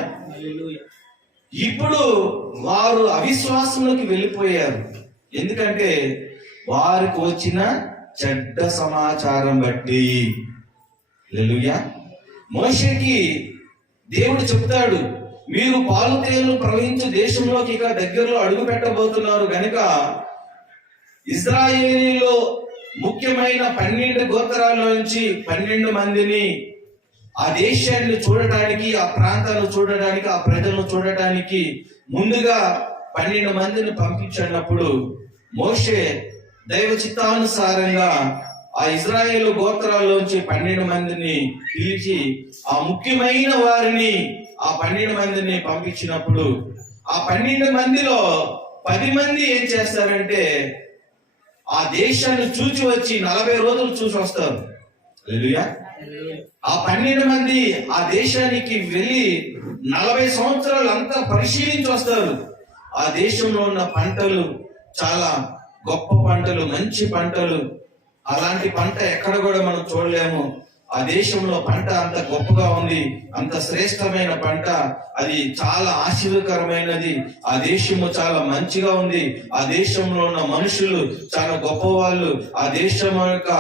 ఇప్పుడు వారు అవిశ్వాసంలోకి వెళ్ళిపోయారు. ఎందుకంటే వారికి వచ్చిన చెడ్డ సమాచారం బట్టి. హల్లెలూయా. మోషేకి దేవుడు చెప్తాడు, మీరు పాలు తేనెలు ప్రవహించు దేశంలోకి ఇక దగ్గరలో అడుగు పెట్టబోతున్నారు గనుక ఇశ్రాయేలీలో ముఖ్యమైన 12 గోత్రాల నుంచి 12 మందిని ఆ దేశాన్ని చూడటానికి, ఆ ప్రాంతాలను చూడటానికి, ఆ ప్రజలను చూడటానికి ముందుగా 12 మందిని పంపించినప్పుడు మోషే దైవ చిత్తానుసారంగా ఆ ఇశ్రాయేలు గోత్రాల్లోంచి 12 మందిని పిలిచి ఆ ముఖ్యమైన వారిని, ఆ 12 మందిని పంపించినప్పుడు ఆ 12 మందిలో 10 మంది ఏం చేస్తారంటే ఆ దేశాన్ని చూచి వచ్చి 40 రోజులు చూసి వస్తారు. హల్లెలూయా. ఆ 12 మంది ఆ దేశానికి వెళ్ళి 40 సంవత్సరాలు అంతా పరిశీలించి వస్తారు. ఆ దేశంలో ఉన్న పంటలు చాలా గొప్ప పంటలు, మంచి పంటలు. అలాంటి పంట ఎక్కడ కూడా మనం చూడలేము. ఆ దేశంలో పంట అంత గొప్పగా ఉంది, అంత శ్రేష్టమైన పంట, అది చాలా ఆశీర్వకరమైనది. ఆ దేశము చాలా మంచిగా ఉంది. ఆ దేశంలో ఉన్న మనుషులు చాలా గొప్పవాళ్ళు. ఆ దేశం యొక్క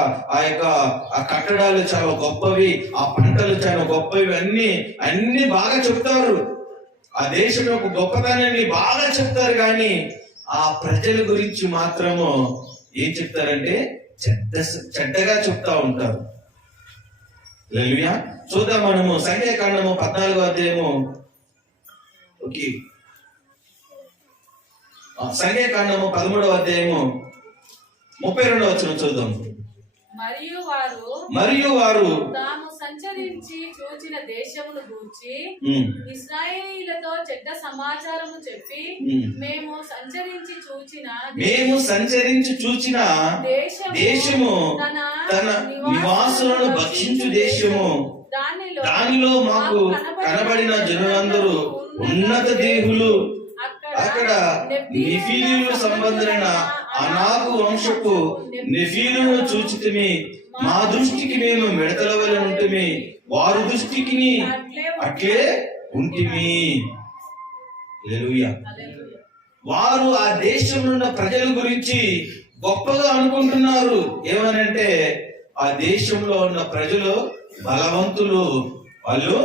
ఆ కట్టడాలు చాలా గొప్పవి, ఆ పంటలు చాలా గొప్పవి, అన్ని బాగా చెప్తారు. ఆ దేశం యొక్క గొప్పతనాన్ని బాగా చెప్తారు, కానీ ఆ ప్రజల గురించి మాత్రము ఏం చెప్తారంటే చెడ్డగా చెప్తా ఉంటారు. హల్లెలూయా. చూద్దాం మనము సంఖ్యాకాండము 14వ అధ్యాయము సంఖ్యాకాండము 13వ అధ్యాయము 32వ వచనం చూద్దాం. మరియు వారు తాము సంచరించి చూచిన దేశమును గూర్చి ఇశ్రాయేలీయులతో చెడ్డ సమాచారము చెప్పి మేము సంచరించి చూచిన దేశము తన నివాసులను భక్షించు దేశము, దానిలో మాకు కనబడిన జనులందరూ ఉన్నత దేహులు, అక్కడ నెఫీలీయుల సంబంధమైన అనాకు వంశపు నెఫీలును చూచితిమి. మా దృష్టికి మేము మిడతల వలె ఉంటిమి, వారి దృష్టికి అట్లే ఉంటిమి. హల్లెలూయా. వారు ఆ దేశంలో ఉన్న ప్రజల గురించి గొప్పగా అనుకుంటున్నారు. ఏమనంటే ఆ దేశంలో ఉన్న ప్రజలు బలవంతులు, వాళ్ళు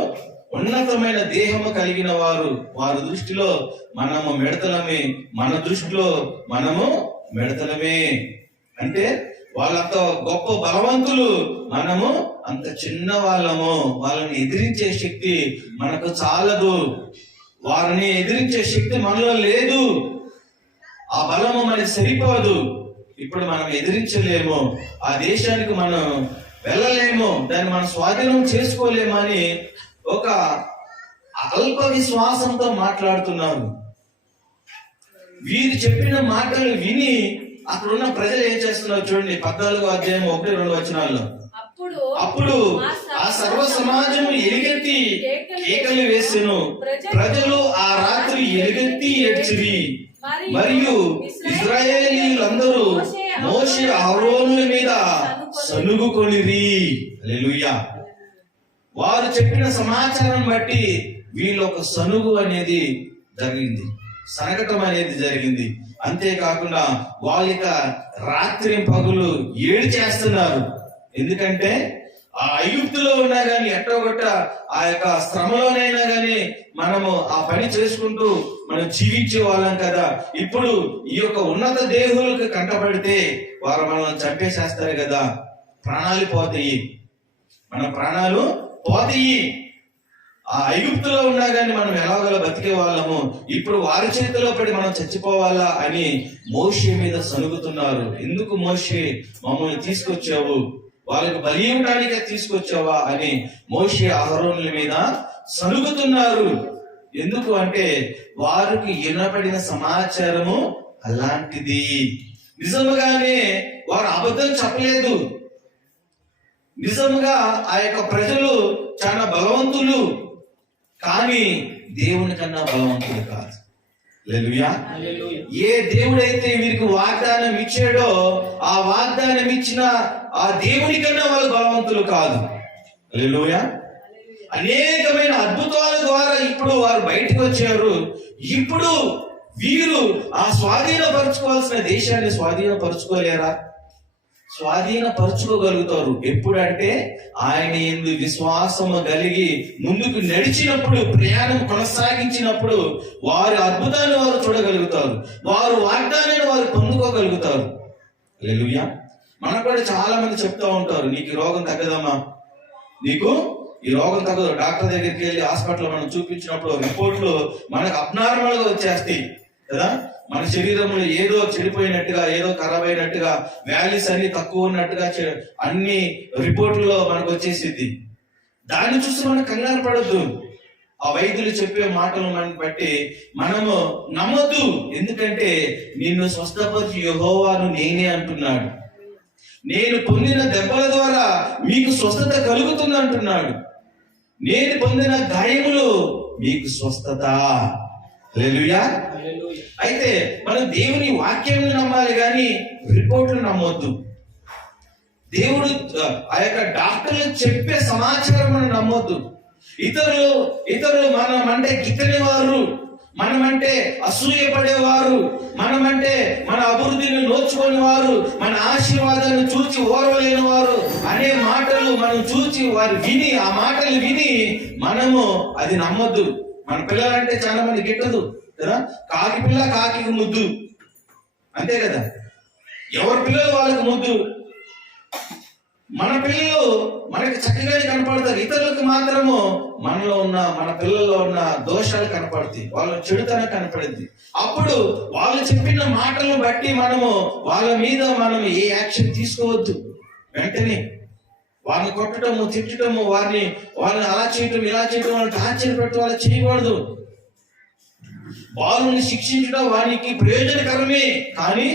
ఉన్నతమైన దేహము కలిగిన వారు. వారి దృష్టిలో మనము మిడతలమే, మన దృష్టిలో మనము మిడతలమే. అంటే వాళ్ళంత గొప్ప బలవంతులు, మనము అంత చిన్న వాళ్ళము. వాళ్ళని ఎదిరించే శక్తి మనకు చాలదు, వారిని ఎదిరించే శక్తి మనలో లేదు, ఆ బలము మనకి సరిపోదు. ఇప్పుడు మనం ఎదిరించలేము, ఆ దేశానికి మనం వెళ్ళలేము, దాన్ని మనం స్వాధీనం చేసుకోలేమని ఒక అల్ప విశ్వాసంతో మాట్లాడుతున్నారు. వీరు చెప్పిన మాటలు విని అక్కడ ఉన్న ప్రజలు ఏం చేస్తున్నారు చూడండి. 14వ అధ్యాయం 1-2 వచనాల్లో, అప్పుడు ఆ సర్వ సమాజం ఎలుగెత్తి కేకలు వేసెను, ప్రజలు ఆ రాత్రి ఎలుగెత్తి ఏడ్చిరి. మరియు ఇశ్రాయేలీయులందరూ మోషే అహరోనుల మీద సనుగుకొనిరి. హల్లెలూయా. వారు చెప్పిన సమాచారం బట్టి వీళ్ళు ఒక సనుగు అనేది జరిగింది, సనగటం అనేది జరిగింది. అంతేకాకుండా వాళ్ళ రాత్రి పగులు ఏడు చేస్తున్నారు. ఎందుకంటే ఆ ఐగుప్తులో ఉన్నా గానీ ఎట్టొగట్ట ఆ యొక్క శ్రమలోనైనా గానీ మనము ఆ పని చేసుకుంటూ మనం జీవించే వాళ్ళం కదా. ఇప్పుడు ఈ యొక్క ఉన్నత దేహులకు కంటపడితే వారు మనల్ని చంపేసేస్తారు కదా, ప్రాణాలు పోతాయి, మన ప్రాణాలు పోతాయి. ఆ ఐగుప్తులో ఉన్నా గానీ మనం ఎలాగోలా బతికే వాళ్ళము, ఇప్పుడు వారి చేతిలో పడి మనం చచ్చిపోవాలా అని మోషే మీద సనుగుతున్నారు. ఎందుకు మోషే మమ్మల్ని తీసుకొచ్చావు, వాళ్ళకి బలి ఇవ్వడానికే తీసుకొచ్చావా అని మోషే అహరోనుల మీద సనుగుతున్నారు. ఎందుకు అంటే వారికి వినపడిన సమాచారము అలాంటిది. నిజముగానే వారు అబద్ధం చెప్పలేదు. నిజంగా ఆ యొక్క ప్రజలు చాలా బలవంతులు, కానీ దేవుని కన్నా బలవంతులు కాదు. హల్లెలూయా. ఏ దేవుడైతే వీరికి వాగ్దానం ఇచ్చాడో ఆ వాగ్దానం ఇచ్చిన ఆ దేవుని కన్నా వాళ్ళు బలవంతులు కాదు. హల్లెలూయా. అనేకమైన అద్భుతాల ద్వారా ఇప్పుడు వారు బయటకు వచ్చారు. ఇప్పుడు వీరు ఆ స్వాధీనపరచుకోవాల్సిన దేశాన్ని స్వాధీనపరచుకోలేరా? స్వాధీనపరచుకోగలుగుతారు. ఎప్పుడంటే ఆయన యందు విశ్వాసము కలిగి ముందుకు నడిచినప్పుడు, ప్రయాణం కొనసాగించినప్పుడు వారి అద్భుతాన్ని వారు చూడగలుగుతారు, వారు వాగ్దానాన్ని వారు పొందుకోగలుగుతారు. హల్లెలూయా. మనకు కూడా చాలా మంది చెప్తా ఉంటారు, నీకు ఈ రోగం తగ్గదమ్మా, నీకు ఈ రోగం తగ్గదు. డాక్టర్ దగ్గరికి వెళ్ళి హాస్పిటల్ మనం చూపించినప్పుడు రిపోర్ట్లు మనకు అబ్నార్మల్ గా వచ్చేస్తాయి కదా. మన శరీరంలో ఏదో చెడిపోయినట్టుగా, ఏదో ఖరాబ్ అయినట్టుగా, వాల్యూస్ అన్ని తక్కువ ఉన్నట్టుగా అన్ని రిపోర్టులో మనకు వచ్చేసింది. దాన్ని చూసి మనం కంగారు పడద్దు. ఆ వైద్యులు చెప్పే మాటలను బట్టి మనము నమ్మొద్దు. ఎందుకంటే నిన్ను స్వస్థపరిచి యెహోవాను నేనే అంటున్నాడు. నేను పొందిన దెబ్బల ద్వారా మీకు స్వస్థత కలుగుతుంది అంటున్నాడు. నేను పొందిన గాయములు మీకు స్వస్థత. హల్లెలూయా. అయితే మనం దేవుని వాక్యం నమ్మాలి కానీ రిపోర్టులు నమ్మొద్దు. దేవుడు ఆ యొక్క డాక్టర్లు చెప్పే సమాచారం మనం నమ్మొద్దు. ఇతరులు మనమంటే గిట్టని వారు, మనమంటే అసూయపడేవారు, మనమంటే మన అభివృద్ధిని నోచుకొని వారు, మన ఆశీర్వాదాన్ని చూచి ఓర్వలేని వారు అనే మాటలు మనం చూచి వారు విని, ఆ మాటలు విని మనము అది నమ్మొద్దు. మన పిల్లలంటే చాలా మంది గిట్టదు కదా. కాకి పిల్ల కాకి ముద్దు, అంతే కదా. ఎవరి పిల్లలు వాళ్ళకి ముద్దు. మన పిల్లలు మనకి చక్కగానే కనపడతారు, ఇతరులకు మాత్రము మనలో ఉన్న మన పిల్లల్లో ఉన్న దోషాలు కనపడతాయి, వాళ్ళ చెడుతనం కనపడుద్ది. అప్పుడు వాళ్ళు చెప్పిన మాటలను బట్టి వాళ్ళ మీద మనం ఏ యాక్షన్ తీసుకోవద్దు. వెంటనే వాళ్ళని కొట్టడము, తిట్టడము, వాళ్ళని అలా చేయటం, ఇలా చేయటం, వాళ్ళని టార్చర్ పెట్టడం, వాళ్ళు చేయకూడదు. వాళ్ళని శిక్షించడం వానికి ప్రయోజనకరమే, కానీ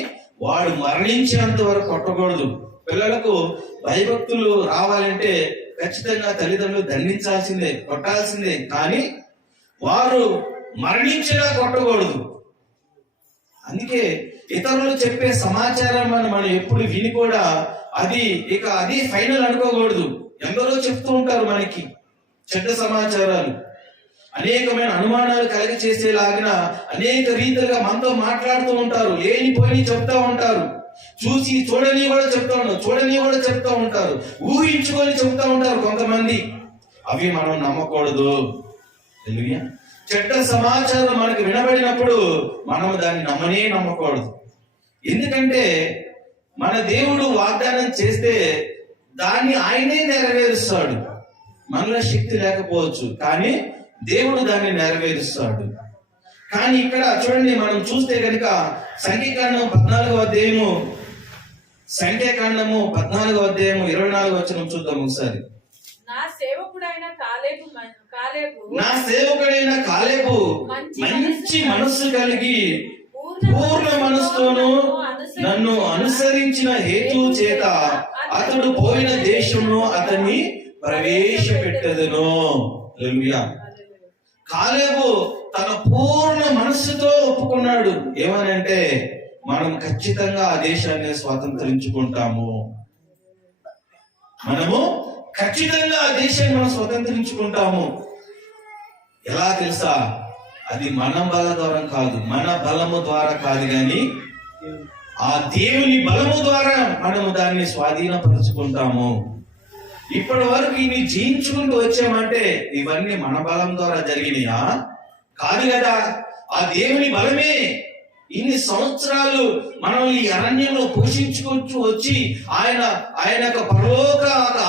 వాడు మరణించేంత వరకు కొట్టకూడదు. పిల్లలకు భయభక్తులు రావాలంటే ఖచ్చితంగా తల్లిదండ్రులు దండించాల్సిందే, కొట్టాల్సిందే, కానీ వారు మరణించేలా కొట్టకూడదు. అందుకే ఇతరులు చెప్పే సమాచారం మనం ఎప్పుడు విని కూడా అది ఫైనల్ అనుకోకూడదు. ఎందరో చెప్తూ ఉంటారు మనకి చెడ్డ సమాచారాలు, అనేకమైన అనుమానాలు కలిగి చేసేలాగిన అనేక రీతిగా మనతో మాట్లాడుతూ ఉంటారు, లేనిపోయి చెప్తా ఉంటారు, చూడని కూడా చెప్తా ఉంటారు, ఊహించుకొని చెప్తా ఉంటారు కొంతమంది. అవి మనం నమ్మకూడదు. చెడ్డ సమాచారం మనకు వినబడినప్పుడు మనం దాన్ని నమ్మకూడదు. ఎందుకంటే మన దేవుడు వాగ్దానం చేస్తే దాన్ని ఆయనే నెరవేరుస్తాడు. మనలో శక్తి లేకపోవచ్చు, కానీ దేవుడు దాన్ని నెరవేరుస్తాడు. కానీ ఇక్కడ చూడండి, మనం చూస్తే కనుక సంఖ్యాకాండం 14వ అధ్యాయము 24వ వచనం చూద్దాం ఒకసారి. నా సేవకుడైన కాలేబు మంచి మనస్సు కలిగి పూర్ణ మనస్సుతోను నన్ను అనుసరించిన హేతు చేత అతడు పోయిన దేశంలో అతన్ని ప్రవేశపెట్టెదను. హల్లెలూయా. కాలేబు తన పూర్ణ మనస్సుతో ఒప్పుకున్నాడు. ఏమనంటే మనం ఖచ్చితంగా ఆ దేశాన్ని స్వాతంత్రించుకుంటాము. మనము ఖచ్చితంగా ఆ దేశాన్ని మనం స్వతంత్రించుకుంటాము. ఎలా తెలుసా? అది మన బల ద్వారా కాదు, మన బలము ద్వారా కాదు, కానీ ఆ దేవుని బలము ద్వారా మనము దాన్ని స్వాధీనపరుచుకుంటాము. ఇప్పటి వరకు ఇవి జయించుకుంటూ వచ్చామంటే ఇవన్నీ మన బలం ద్వారా జరిగినాయా? కాదు కదా. ఆ దేవుని బలమే ఇన్ని సంవత్సరాలు మనల్ని అరణ్యంలో పోషించుకుంటూ వచ్చి ఆయన యొక్క పరలోక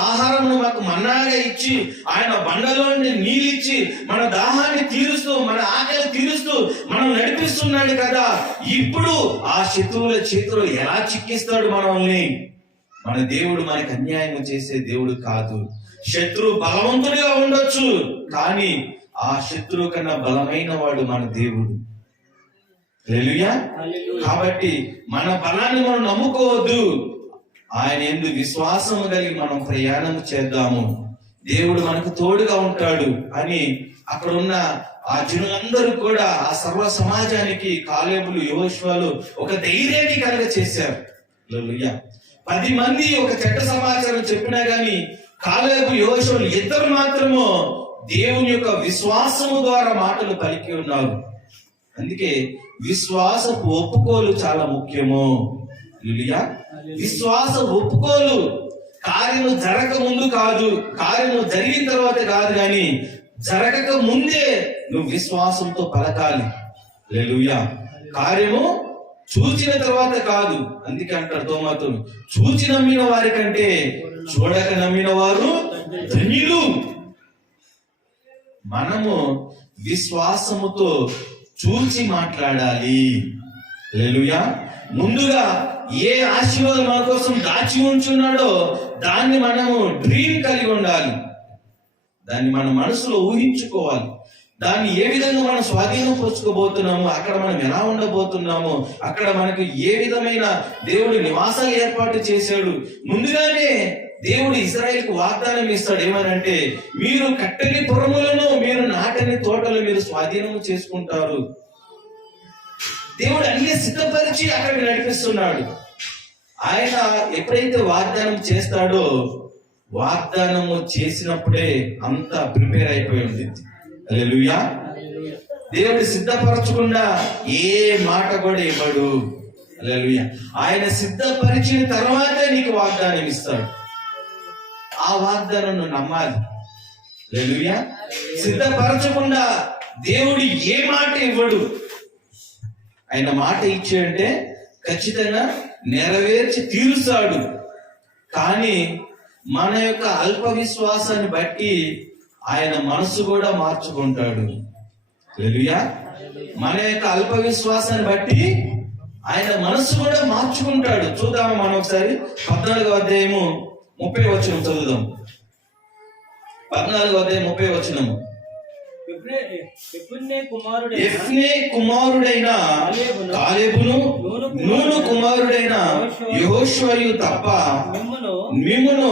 ఆహారమును మాకు మన్నాగా ఇచ్చి, ఆయన బండలోని నీళ్ళిచ్చి మన దాహాన్ని తీరుస్తూ, మన ఆకలి తీరుస్తూ మనం నడిపిస్తున్నాడు కదా. ఇప్పుడు ఆ శత్రువుల చేతిలో ఎలా చిక్కిస్తాడు మనల్ని? మన దేవుడు మనకి అన్యాయం చేసే దేవుడు కాదు. శత్రువు బలవంతుడిగా ఉండొచ్చు, కానీ ఆ శత్రువు కన్నా బలమైన వాడు మన దేవుడు. హల్లెలూయా. కాబట్టి మన బలాన్ని మనం నమ్ముకోవద్దు, ఆయన యందు విశ్వాసము కలిగి మనం ప్రయాణం చేద్దాము. దేవుడు మనకు తోడుగా ఉంటాడు అని అక్కడ ఉన్న ఆ జనులందరూ కూడా, ఆ సర్వ సమాజానికి కాలేబులు, యోషువలు ఒక ధైర్యాన్ని కలుగ చేశారు. హల్లెలూయా. 10 మంది ఒక చెడ్డ సమాచారం చెప్పినా గాని కాలేబు, యోషువలు ఇద్దరు మాత్రము దేవుని యొక్క విశ్వాసము ద్వారా మాటలు పలికి ఉన్నారు. అందుకే విశ్వాసపు ఒప్పుకోలు చాలా ముఖ్యము. హల్లెలూయా. విశ్వాస ఒప్పుకోలు కార్యము జరగక ముందు కాదు, కార్యము జరిగిన తర్వాత కాదు, కానీ జరగక ముందే నువ్వు విశ్వాసంతో పలకాలి. హల్లెలూయా. కార్యము చూచిన తర్వాత కాదు. అందుకే అంటారు తోమాతో, చూచి నమ్మిన వారి కంటే చూడక నమ్మిన వారు ధన్యులు. మనము విశ్వాసముతో చూచి మాట్లాడాలి. హల్లెలూయా. ముందుగా ఏ ఆశీర్వాదం మన కోసం దాచి ఉంచున్నాడో దాన్ని మనము డ్రీమ్ కలిగి ఉండాలి, దాన్ని మన మనసులో ఊహించుకోవాలి. దాన్ని ఏ విధంగా మనం స్వాధీనపరుచుకోబోతున్నాము, అక్కడ మనం ఎలా ఉండబోతున్నాము, అక్కడ మనకు ఏ విధమైన దేవుడు నివాసాలు ఏర్పాటు చేశాడు. ముందుగానే దేవుడు ఇశ్రాయేలుకు వాగ్దానం ఇస్తాడు. ఏమనంటే, మీరు కట్టని పురములను, మీరు నాటని తోటలు మీరు స్వాధీనము చేసుకుంటారు. దేవుడు అన్ని సిద్ధపరిచి అక్కడికి నడిపిస్తున్నాడు. ఆయన ఎప్పుడైతే వాగ్దానం చేస్తాడో, వాగ్దానము చేసినప్పుడే అంతా ప్రిపేర్ అయిపోయి ఉంది. హల్లెలూయా. దేవుడు సిద్ధపరచకుండా ఏ మాట కూడా ఇవ్వడు. హల్లెలూయా. ఆయన సిద్ధపరిచిన తర్వాతే నీకు వాగ్దానం ఇస్తాడు. ఆ వాగ్దానం నువ్వు నమ్మాలి. హల్లెలూయా. సిద్ధపరచకుండా దేవుడు ఏ మాట ఇవ్వడు. ఆయన మాట ఇచ్చాడంటే ఖచ్చితంగా నెరవేర్చి తీరుస్తాడు. కానీ మన యొక్క అల్ప విశ్వాసాన్ని బట్టి ఆయన మనసు కూడా మార్చుకుంటాడు. హల్లెలూయా. మన యొక్క అల్ప విశ్వాసాన్ని బట్టి ఆయన మనసు కూడా మార్చుకుంటాడు. చూద్దాము మనం ఒకసారి 14వ అధ్యాయము 30వ వచనం చదువుదాం. 14వ అధ్యాయం 30వ వచనము. యెఫున్నె కుమారుడైన కాలేబును నూను కుమారుడైన యెహోషువయు తప్ప మిమ్మును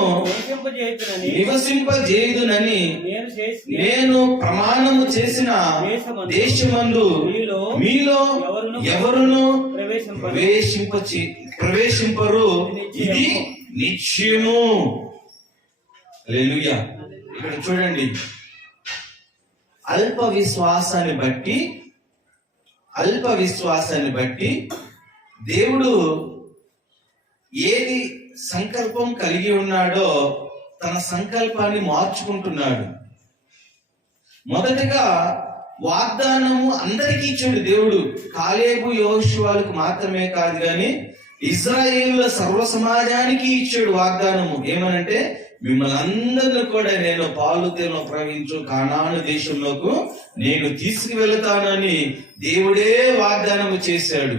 నివసింపజేయుదునని నేను ప్రమాణము చేసిన దేశమందు మీలో ఎవరును ప్రవేశింపరు, ఇది నిశ్చయము. హల్లెలూయా. ఇక్కడ చూడండి, అల్ప విశ్వాసాన్ని బట్టి దేవుడు ఏది సంకల్పం కలిగి ఉన్నాడో తన సంకల్పాన్ని మార్చుకుంటున్నాడు. మొదటగా వాగ్దానము అందరికీ ఇచ్చాడు దేవుడు. కాలేబు యెహోషువలకు మాత్రమే కాదు కానీ ఇశ్రాయేలుల సర్వ సమాజానికి ఇచ్చాడు వాగ్దానము. ఏమనంటే, మిమ్మల్ని అందరిని కూడా నేను పాలు తేనెలు ప్రవహించు కానాను దేశంలోకి నేను తీసుకువెళతానని దేవుడే వాగ్దానము చేశాడు.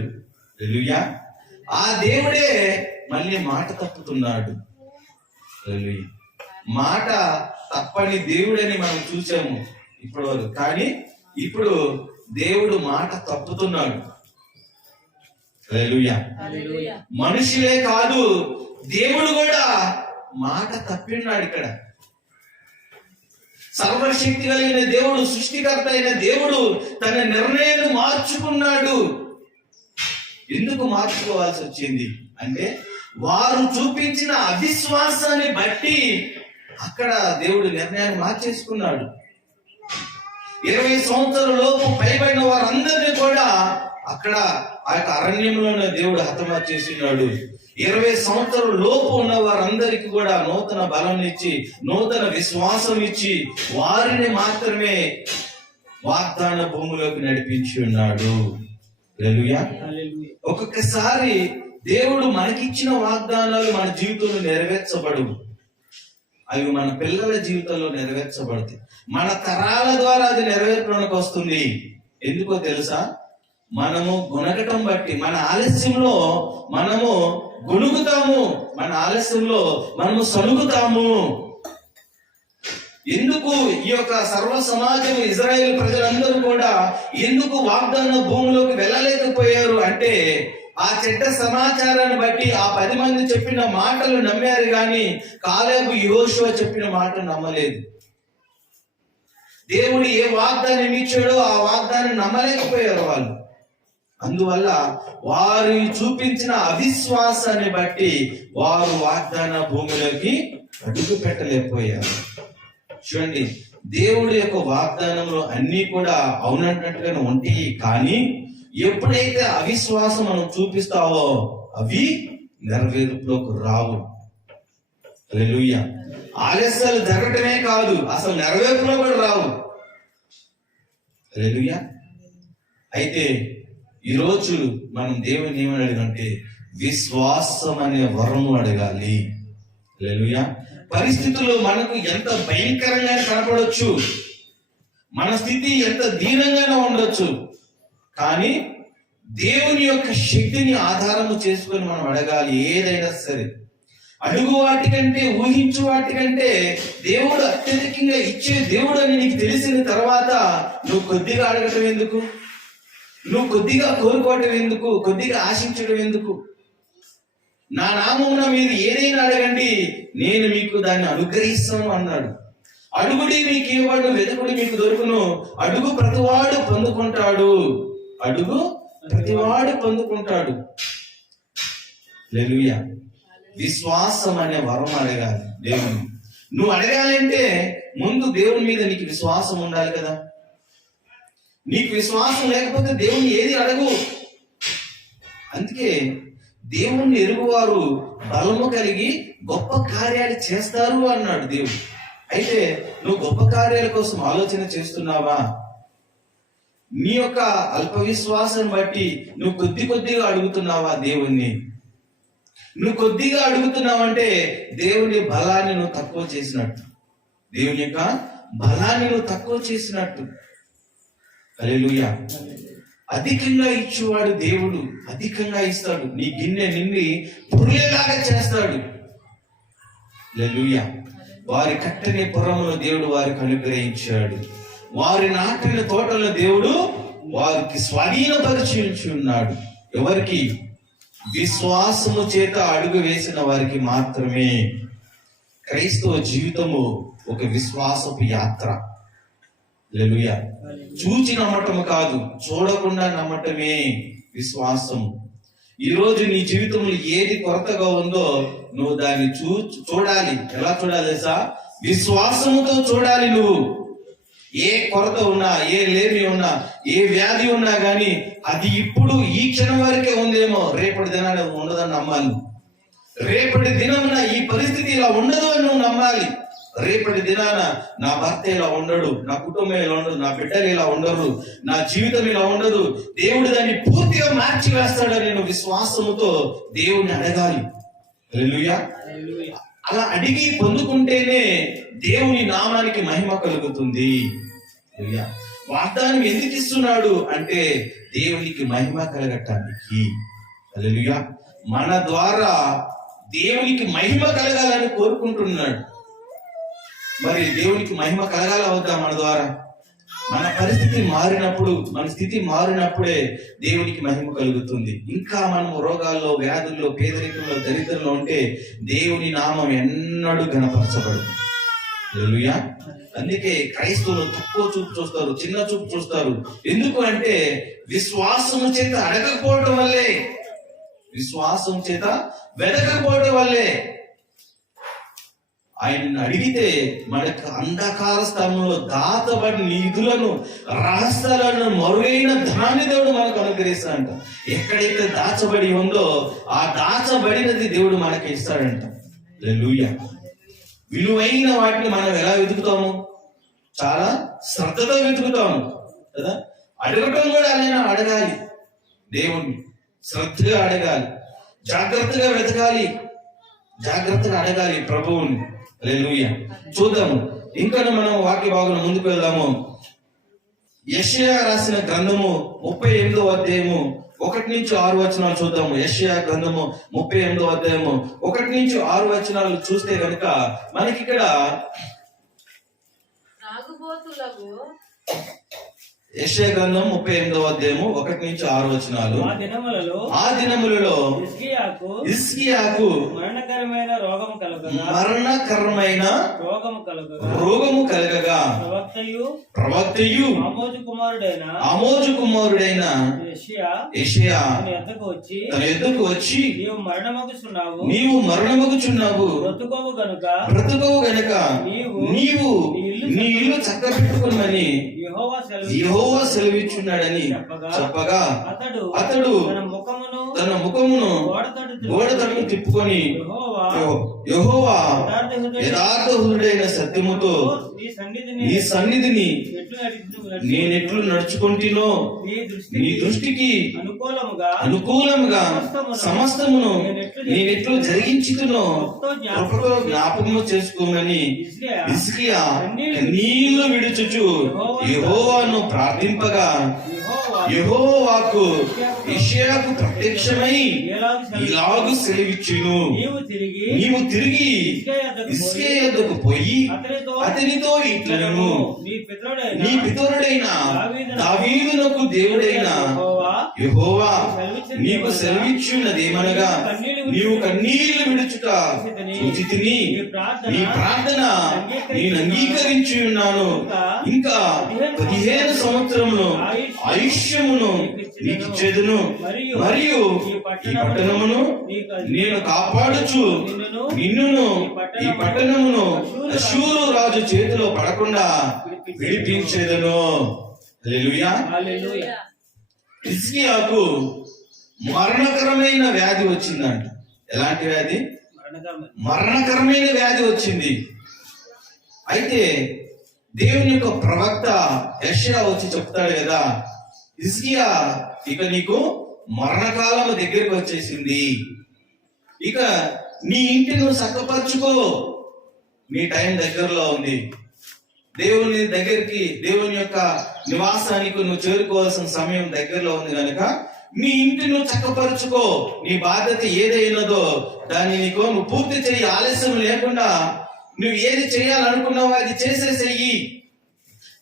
హల్లెలూయా. ఆ దేవుడే మళ్ళీ మాట తప్పుతున్నాడు. హల్లెలూయా. మాట తప్పని దేవుడని మనం చూసాము ఇప్పటివరకు, కానీ ఇప్పుడు దేవుడు మాట తప్పుతున్నాడు. హల్లెలూయా. మనుషులే కాదు, దేవుడు కూడా మాట తప్పినాడు. ఇక్కడ సర్వశక్తి కలిగిన దేవుడు, సృష్టికర్త అయిన దేవుడు తన నిర్ణయాన్ని మార్చుకున్నాడు. ఎందుకు మార్చుకోవాల్సి వచ్చింది అంటే, వారు చూపించిన అవిశ్వాసాన్ని బట్టి అక్కడ దేవుడు నిర్ణయాన్ని మార్చేసుకున్నాడు. 20 సంవత్సరాల లోపు పైబడిన వారందరినీ కూడా అక్కడ ఆ యొక్క అరణ్యంలోనే దేవుడు హతమార్చేసినాడు. 20 సంవత్సరాల లోపు ఉన్న వారందరికీ కూడా నూతన బలం ఇచ్చి, నూతన విశ్వాసం ఇచ్చి, వారిని మాత్రమే వాగ్దాన భూమిలోకి నడిపించి ఉన్నాడు. హల్లెలూయా. ఒక్కొక్కసారి దేవుడు మనకిచ్చిన వాగ్దానాలు మన జీవితంలో నెరవేర్చబడవు, అవి మన పిల్లల జీవితంలో నెరవేర్చబడతాయి. మన తరాల ద్వారా అది నెరవేర్చడానికి వస్తుంది. ఎందుకో తెలుసా? మనము గుణగటం బట్టి, మన ఆలస్యంలో మనము గొణుగుతాము, మన ఆలస్యంలో మనము సలుగుతాము. ఎందుకు ఈ యొక్క సర్వ సమాజం, ఇజ్రాయేల్ ప్రజలందరూ కూడా ఎందుకు వాగ్దాన భూమిలోకి వెళ్ళలేకపోయారు అంటే, ఆ చెడ్డ సమాచారాన్ని బట్టి ఆ 10 మంది చెప్పిన మాటలు నమ్మారు కానీ కాలేబు యెహోషువ చెప్పిన మాటలు నమ్మలేదు. దేవుడు ఏ వాగ్దానం ఇచ్చాడో ఆ వాగ్దానం నమ్మలేకపోయారు వాళ్ళు. అందువల్ల వారు చూపించిన అవిశ్వాసాన్ని బట్టి వారు వాగ్దాన భూమిలోకి అడుగు పెట్టలేకపోయారు. చూడండి, దేవుడి యొక్క వాగ్దానంలో అన్ని కూడా అవునట్టుగానే ఉంటాయి, కానీ ఎప్పుడైతే అవిశ్వాసం మనం చూపిస్తావో అవి నెరవేర్పులోకి రావు. హల్లెలూయా. ఆలస్యాలు జరగటమే కాదు, అసలు నెరవేర్పులో కూడా రావు. హల్లెలూయా. అయితే ఈరోజు మనం దేవుని ఏమని అడగాలంటే, విశ్వాసం అనే వరము అడగాలి. హల్లెలూయా. పరిస్థితులు మనకు ఎంత భయంకరంగా కనపడవచ్చు, మన స్థితి ఎంత దీనంగానే ఉండొచ్చు, కానీ దేవుని యొక్క శక్తిని ఆధారము చేసుకొని మనం అడగాలి. ఏదైనా సరే అడుగు వాటికంటే, ఊహించు వాటికంటే దేవుడు అత్యధికంగా ఇచ్చే దేవుడు అని నీకు తెలిసిన తర్వాత నువ్వు కొద్దిగా అడగటం ఎందుకు? నువ్వు కొద్దిగా కోరుకోవటం ఎందుకు? కొద్దిగా ఆశించడం ఎందుకు? నా నామమున మీరు ఏదైనా అడగండి, నేను మీకు దాన్ని అనుగ్రహిస్తాను అన్నాడు. అడుగుడి మీకు ఇవ్వడు, వెతుకుడి మీకు దొరుకును, అడుగు ప్రతివాడు పొందుకుంటాడు. అడుగు ప్రతివాడు పొందుకుంటాడు. హల్లెలూయా. విశ్వాసం అనే వరం అడగాలి దేవుని. నువ్వు అడగాలంటే ముందు దేవుని మీద నీకు విశ్వాసం ఉండాలి కదా. నీకు విశ్వాసం లేకపోతే దేవుని ఏది అడగు. అందుకే దేవుణ్ణి ఎరుగువారు బలము కలిగి గొప్ప కార్యాలు చేస్తారు అన్నాడు దేవుడు. అయితే నువ్వు గొప్ప కార్యాల కోసం ఆలోచన చేస్తున్నావా? నీ యొక్క అల్ప విశ్వాసం బట్టి నువ్వు కొద్దిగా అడుగుతున్నావా దేవుణ్ణి? నువ్వు కొద్దిగా అడుగుతున్నావంటే దేవుని బలాన్ని నువ్వు తక్కువ చేసినట్టు, దేవుని యొక్క బలాన్ని నువ్వు తక్కువ చేసినట్టు. హల్లెలూయా. అధికంగా ఇచ్చేవాడు దేవుడు అధికంగా ఇస్తాడు. నీ గిన్నె నిండి పురులేలాగా చేస్తాడు. హల్లెలూయా. వారి కట్టని పురమును దేవుడు వారికి అనుగ్రహించాడు. వారి నాటిన తోటలను దేవుడు వారికి స్వాధీనపరిచి ఉన్నాడు. ఎవరికి? విశ్వాసము చేత అడుగు వేసిన వారికి మాత్రమే. క్రైస్తవ జీవితము ఒక విశ్వాసపు యాత్ర. హల్లెలూయా. చూచి నమ్మటము కాదు, చూడకుండా నమ్మటమే విశ్వాసం. ఈ రోజు నీ జీవితంలో ఏది కొరతగా ఉందో నువ్వు దాన్ని చూడాలి. ఎలా చూడాలి సార్? విశ్వాసముతో చూడాలి. నువ్వు ఏ కొరత ఉన్నా, ఏ లేమి ఉన్నా, ఏ వ్యాధి ఉన్నా గాని అది ఇప్పుడు ఈ క్షణం వరకే ఉందేమో, రేపటి దినాన ఉండదని నమ్మాలి. రేపటి దినమున ఈ పరిస్థితి ఇలా ఉండదు అని నువ్వు నమ్మాలి. రేపటి దినాన నా భర్త ఇలా ఉండడు, నా కుటుంబం ఇలా ఉండదు, నా బిడ్డలు ఇలా ఉండరు, నా జీవితం ఇలా ఉండదు, దేవుడు దాన్ని పూర్తిగా మార్చి వేస్తాడని నువ్వు విశ్వాసముతో దేవుడిని అడగాలి. హల్లెలూయా. అలా అడిగి పొందుకుంటేనే దేవుని నామానికి మహిమ కలుగుతుంది. హల్లెలూయా. వాగ్దానం ఎందుకు ఇస్తున్నాడు అంటే దేవునికి మహిమ కలగటానికి. హల్లెలూయా. మన ద్వారా దేవునికి మహిమ కలగాలని కోరుకుంటున్నాడు. మరి దేవునికి మహిమ కలగాల వద్దా? మన ద్వారా మన పరిస్థితి మారినప్పుడు, మన స్థితి మారినప్పుడే దేవునికి మహిమ కలుగుతుంది. ఇంకా మనం రోగాల్లో, వ్యాధుల్లో, పేదరికంలో, దరిద్రంలో ఉంటే దేవుని నామం ఎన్నడూ ఘనపరచబడదు. హల్లెలూయా. అందుకే క్రైస్తవులు తక్కువ చూపు చూస్తారు, చిన్న చూపు చూస్తారు. ఎందుకు అంటే విశ్వాసము చేత అడగకపోవడం వల్లే, విశ్వాసం చేత వెదకపోవడం వల్లే. ఆయనను అడిగితే మనకు అంధకార స్థలంలో దాచబడిన నిధులను, రహస్యాలను, మరుగైన ధనాన్ని దేవుడు మనకు అనుగ్రహిస్తాడంట. ఎక్కడైతే దాచబడి ఉందో ఆ దాచబడినది దేవుడు మనకి ఇస్తాడంట. హల్లెలూయా. విలువైన వాటిని మనం ఎలా వెతుకుతాము? చాలా శ్రద్ధతో వెతుకుతాము కదా. అడగటం కూడా అలానే అడగాలి. దేవుణ్ణి శ్రద్ధగా అడగాలి, జాగ్రత్తగా వెతకాలి, జాగ్రత్తగా అడగాలి ప్రభువుని. హల్లెలూయా. చూద్దాము ఇంకా మనం వాక్య భాగంలో ముందుకు వెళ్దాము. యెషయా రాసిన గ్రంథము 38వ అధ్యాయము 1 నుంచి 6 వచనాలు చూద్దాము. యెషయా గ్రంథము 38వ అధ్యాయము 1 నుంచి 6 వచనాలు చూస్తే కనుక మనకి ఇక్కడ యెషయా గ్రంథం 38వ అధ్యాయము 1 నుంచి 6 వచనాలు. ఆ దినములలో హిజ్కియాకు మరణకరమైన రోగము కలగగా ప్రవక్తయు ఆమోజు కుమారుడైన యెషయా తన యొద్దకు వచ్చి నీవు మరణమగుచున్నావు, బ్రతుకోవు గనుక నీవు నీ ఇల్లు చక్కబెట్టుకున్నని యెహోవా సెలవిచ్చున్నాడని చెప్పగా అతడు తన ముఖమును గోడ తట్టు తిప్పుకొని యెహోవా యథార్థ హృదయుడైన సత్యముతో నీ సన్నిధిని నేనెట్లు నడుచుకుంటునో నీ దృష్టికి అనుకూలముగా సమస్తమును నేనెట్లు జరిగించుతునో కృపతో జ్ఞాపకము చేసుకోమని హిజ్కియా నీళ్లు విడుచుచు యెహోవాను ప్రార్థింపగా యెహోవా వాక్కు యెషయాకు ప్రత్యక్షమై ఇలాగు సెలవిచ్చును, నీవు తిరిగి హిజ్కియా యొద్దకు పోయి అతనితో ఇట్లనను, నీ పితరుడైన దావీదునకు దేవుడైన యెహోవా నీకు సెలవిచ్చున్నదేమనగా నీవు కన్నీళ్లు విడుచుట చూచితిని, నీ ప్రార్థన నేను అంగీకరించి ఉన్నాను, ఇంకా 15 సంవత్సరములు ఆయుష్యమును నీకు ఇచ్చేదను, మరియు ఈ పట్టణమును నేను కాపాడుచు నిన్నును ఈ పట్టణమును అష్షూరు రాజు చేతిలో పడకుండా విడిపించేదను. హల్లెలూయా. హిజ్కియాకు మరణకరమైన వ్యాధి వచ్చిందంట. ఎలాంటి వ్యాధి? మరణకరమైన వ్యాధి వచ్చింది. అయితే దేవుని యొక్క ప్రవక్త యెషయా వచ్చి చెప్తాడు కదా, హిజ్కియా ఇక నీకు మరణకాలం దగ్గరికి వచ్చేసింది, ఇక నీ ఇంటిని నువ్వు చక్కపరచుకో. నీ టైం దగ్గరలో ఉంది. దేవుని దగ్గరికి, దేవుని యొక్క నివాసానికి నువ్వు చేరుకోవాల్సిన సమయం దగ్గరలో ఉంది కనుక నీ ఇంటిని నువ్వు చక్కపరుచుకో. నీ బాధ్యత ఏదైనదో దాన్ని నువ్వు పూర్తి చేయి. ఆలస్యం లేకుండా నువ్వు ఏది చేయాలనుకున్నావో అది చేసేసేయి.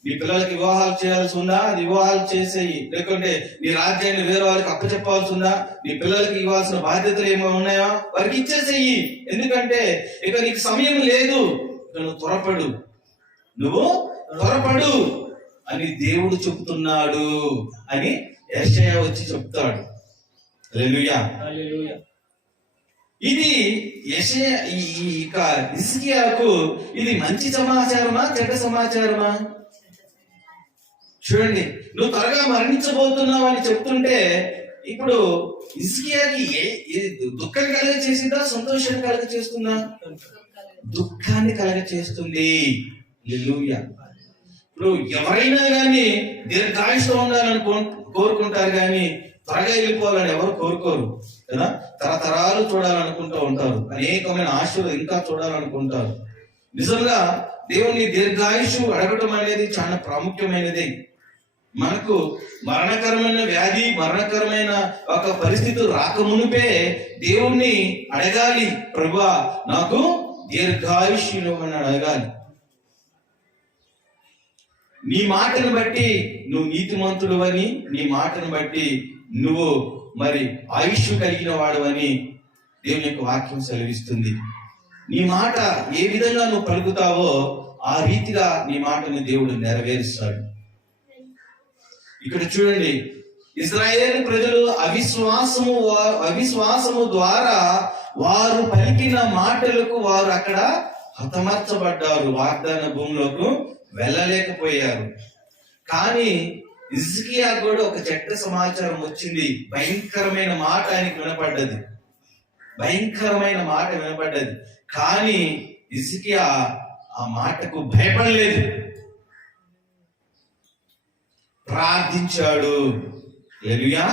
నీ పిల్లలకి వివాహాలు చేయాల్సి ఉందా, అది వివాహాలు చేసేయి. లేకుంటే నీ రాజ్యాన్ని వేరే వాళ్ళకి అప్పచెప్పాల్సి ఉందా, నీ పిల్లలకి ఇవ్వాల్సిన బాధ్యతలు ఏమో ఉన్నాయా, వారికి ఇచ్చేసేయి. ఎందుకంటే ఇక నీకు సమయం లేదు. ఇక నువ్వు త్వరపడు అని దేవుడు చెప్తున్నాడు అని యెషయా వచ్చి చెప్తాడు. హల్లెలూయా. హల్లెలూయా. ఇది యెషయా ఇక హిజ్కియాకు ఇది మంచి సమాచారమా, చెడ్డ సమాచారమా? చూడండి, నువ్వు త్వరగా మరణించబోతున్నావు అని చెప్తుంటే ఇప్పుడు హిజ్కియాకి దుఃఖాన్ని కలగ చేసిందా, సంతోషాన్ని కలగ చేస్తుందా? దుఃఖాన్ని కలగ చేస్తుంది. హల్లెలూయా. ఇప్పుడు ఎవరైనా కానీ దీర్ఘాయుష్ ఉండాలని కోరుకుంటారు, కానీ త్వరగా వెళ్ళిపోవాలని ఎవరు కోరుకోరు కదా. తరతరాలు చూడాలనుకుంటూ ఉంటారు, అనేకమైన ఆశలు ఇంకా చూడాలనుకుంటారు. నిజంగా దేవుని దీర్ఘాయుషు అడగటం అనేది చాలా ప్రాముఖ్యమైనది. మనకు మరణకరమైన వ్యాధి, మరణకరమైన ఒక పరిస్థితి రాకమునిపే దేవుణ్ణి అడగాలి. ప్రభువా నాకు దీర్ఘాయుష్యును అని అడగాలి. నీ మాటను బట్టి నువ్వు నీతిమంతుడు అని, నీ మాటను బట్టి నువ్వు మరి ఆయుష్ కలిగిన వాడు అని దేవుని యొక్క వాక్యం సెలవిస్తుంది. నీ మాట ఏ విధంగా నువ్వు పలుకుతావో ఆ రీతిగా నీ మాటను దేవుడు నెరవేరుస్తాడు. ఇక్కడ చూడండి, ఇశ్రాయేలు ప్రజలు అవిశ్వాసము ద్వారా వారు పలికిన మాటలకు వారు అక్కడ హతమార్చబడ్డారు. వాగ్దాన భూమిలోకి వెళ్ళలేకపోయారు. కానీ హిజ్కియా కూడా ఒక చెడ్డ సమాచారం వచ్చింది. భయంకరమైన మాట ఆయనకి వినపడ్డది. కానీ హిజ్కియా ఆ మాటకు భయపడలేదు, ప్రార్థించాడు. హల్లెలూయా.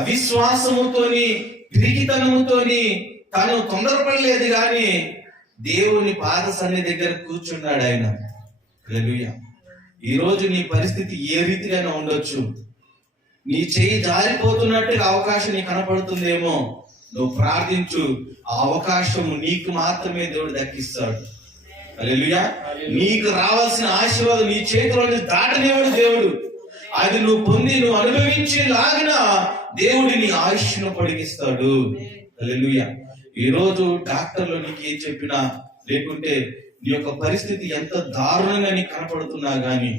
అవిశ్వాసముతోని, పిరికితనముతోని తాను తొందరపడలేదు, కానీ దేవుని పాద సన్నిధి దగ్గర కూర్చున్నాడు ఆయన. హల్లెలూయా. ఈ రోజు నీ పరిస్థితి ఏ రీతిగానే ఉండొచ్చు. నీ చెయ్యి జారిపోతున్నట్టుగా అవకాశం నీకు కనపడుతుందేమో. నువ్వు ప్రార్థించు, ఆ అవకాశం నీకు మాత్రమే దేవుడు దక్కిస్తాడు. హల్లెలూయా. నీకు రావాల్సిన ఆశీర్వాదం నీ చేతిలో దాటనేవాడు దేవుడు. అది నువ్వు పొంది నువ్వు అనుభవించేలాగిన దేవుడు నీ ఆయుష్ను పొడిగిస్తాడు. హల్లెలూయా. ఈ రోజు డాక్టర్లు నీకు ఏం చెప్పినా, లేకుంటే నీ యొక్క పరిస్థితి ఎంత దారుణంగా నీకు కనపడుతున్నా గాని,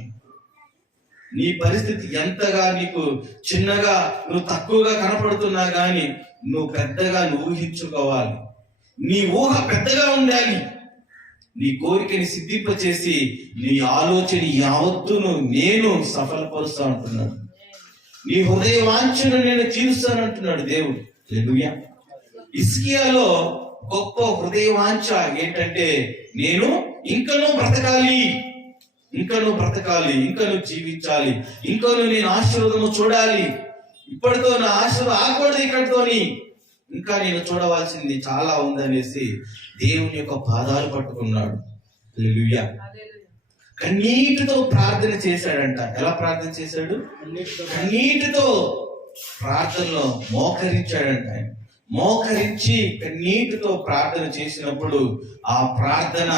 నీ పరిస్థితి ఎంతగా నీకు చిన్నగా, నువ్వు తక్కువగా కనపడుతున్నా గాని, నువ్వు పెద్దగా ఊహించుకోవాలి. నీ ఊహ పెద్దగా ఉండాలి. నీ కోరికని సిద్ధింపచేసి నీ ఆలోచన యావత్తును నేను సఫలపరుస్తా అంటున్నాడు. నీ హృదయ వాంఛను నేను తీరుస్తానంటున్నాడు దేవుడు. హల్లెలూయా. హిజ్కియాలో గొప్ప హృదయ వాంఛ ఏంటంటే, నేను ఇంకనూ బ్రతకాలి, ఇంకనూ జీవించాలి, ఇంకనూ నేను ఆశీర్వాదము చూడాలి. ఇప్పటితో నా ఆశీర్వాదం ఆగకూడదు, ఇక్కడితోని ఇంకా నేను చూడవలసింది చాలా ఉందనేసి దేవుని యొక్క పాదాలు పట్టుకున్నాడు. హల్లెలూయా. కన్నీటితో ప్రార్థన చేశాడంట. ఎలా ప్రార్థన చేశాడు? కన్నీటితో ప్రార్థనలో మోకరించాడంట. ఆయన మోకరించి కన్నీటితో ప్రార్థన చేసినప్పుడు ఆ ప్రార్థన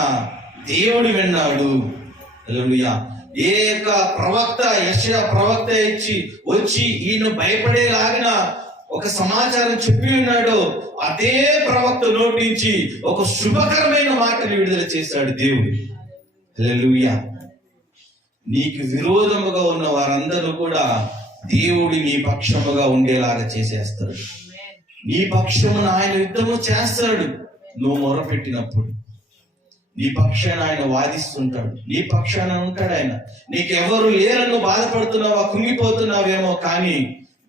దేవుడు విన్నాడు. హల్లెలూయా. ఏ యొక్క ప్రవక్త, యెషయా ప్రవక్త వచ్చి ఈయన భయపడేలాగిన ఒక సమాచారం చెప్పి ఉన్నాడో అదే ప్రవక్త నోటి నుంచి ఒక శుభకరమైన మాటను విడుదల చేశాడు దేవుడు. హల్లెలూయా. నీకు విరోధముగా ఉన్న వారందరూ కూడా దేవుడి నీ పక్షముగా ఉండేలాగా చేసేస్తాడు. నీ పక్షమున ఆయన యుద్ధము చేస్తాడు. నువ్వు మొరపెట్టినప్పుడు నీ పక్షాన ఆయన వాదిస్తుంటాడు, నీ పక్షాన ఉంటాడు ఆయన. నీకెవరు లేరని నువ్వు బాధపడుతున్నావా, కుంగిపోతున్నావేమో, కానీ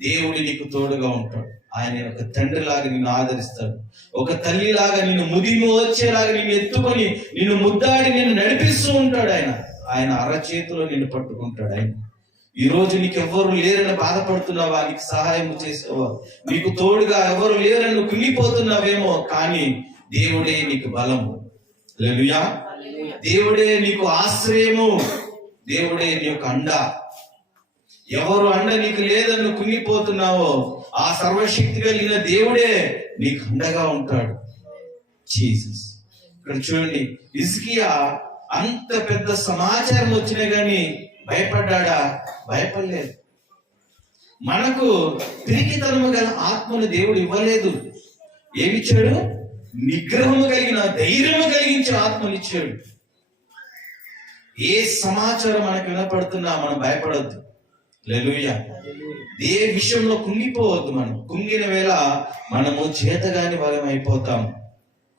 దేవుడు నీకు తోడుగా ఉంటాడు. ఆయన ఒక తండ్రిలాగా నిన్ను ఆదరిస్తాడు, ఒక తల్లిలాగా నిన్ను ముదిమి వచ్చేలాగా నిన్ను ఎత్తుకొని నిన్ను ముద్దాడి నిన్ను నడిపిస్తూ ఉంటాడు. ఆయన అరచేతిలో నిన్ను పట్టుకుంటాడు. ఆయన ఈ రోజు నీకు ఎవరు లేరని బాధపడుతున్నావా? నీకు సహాయం చేసావా? నీకు తోడుగా ఎవరు లేరని నువ్వు కుంగిపోతున్నావేమో, కానీ దేవుడే నీకు బలము. హల్లెలూయా. దేవుడే నీకు ఆశ్రయము, దేవుడే నీ యొక్క అండ. ఎవరు అండ నీకు లేదని నువ్వు కుంగిపోతున్నావో, ఆ సర్వశక్తి కలిగిన దేవుడే నీకు అండగా ఉంటాడు. జీసస్. ఇక్కడ చూడండి, హిజ్కియా అంత పెద్ద సమాచారం వచ్చినా గాని భయపడ్డా? భయపడలేదు. మనకు పిరికితనము గల ఆత్మను దేవుడు ఇవ్వలేదు. ఏమిచ్చాడు? నిగ్రహము కలిగిన, ధైర్యము కలిగించే ఆత్మనిచ్చాడు. ఏ సమాచారం మనకు వినపడుతున్నా మనం భయపడొద్దు. హల్లెలూయా. ఏ విషయంలో కుంగిపోవద్దు. మనం కుంగిన వేళ మనము చేతగాని వరం అయిపోతాం.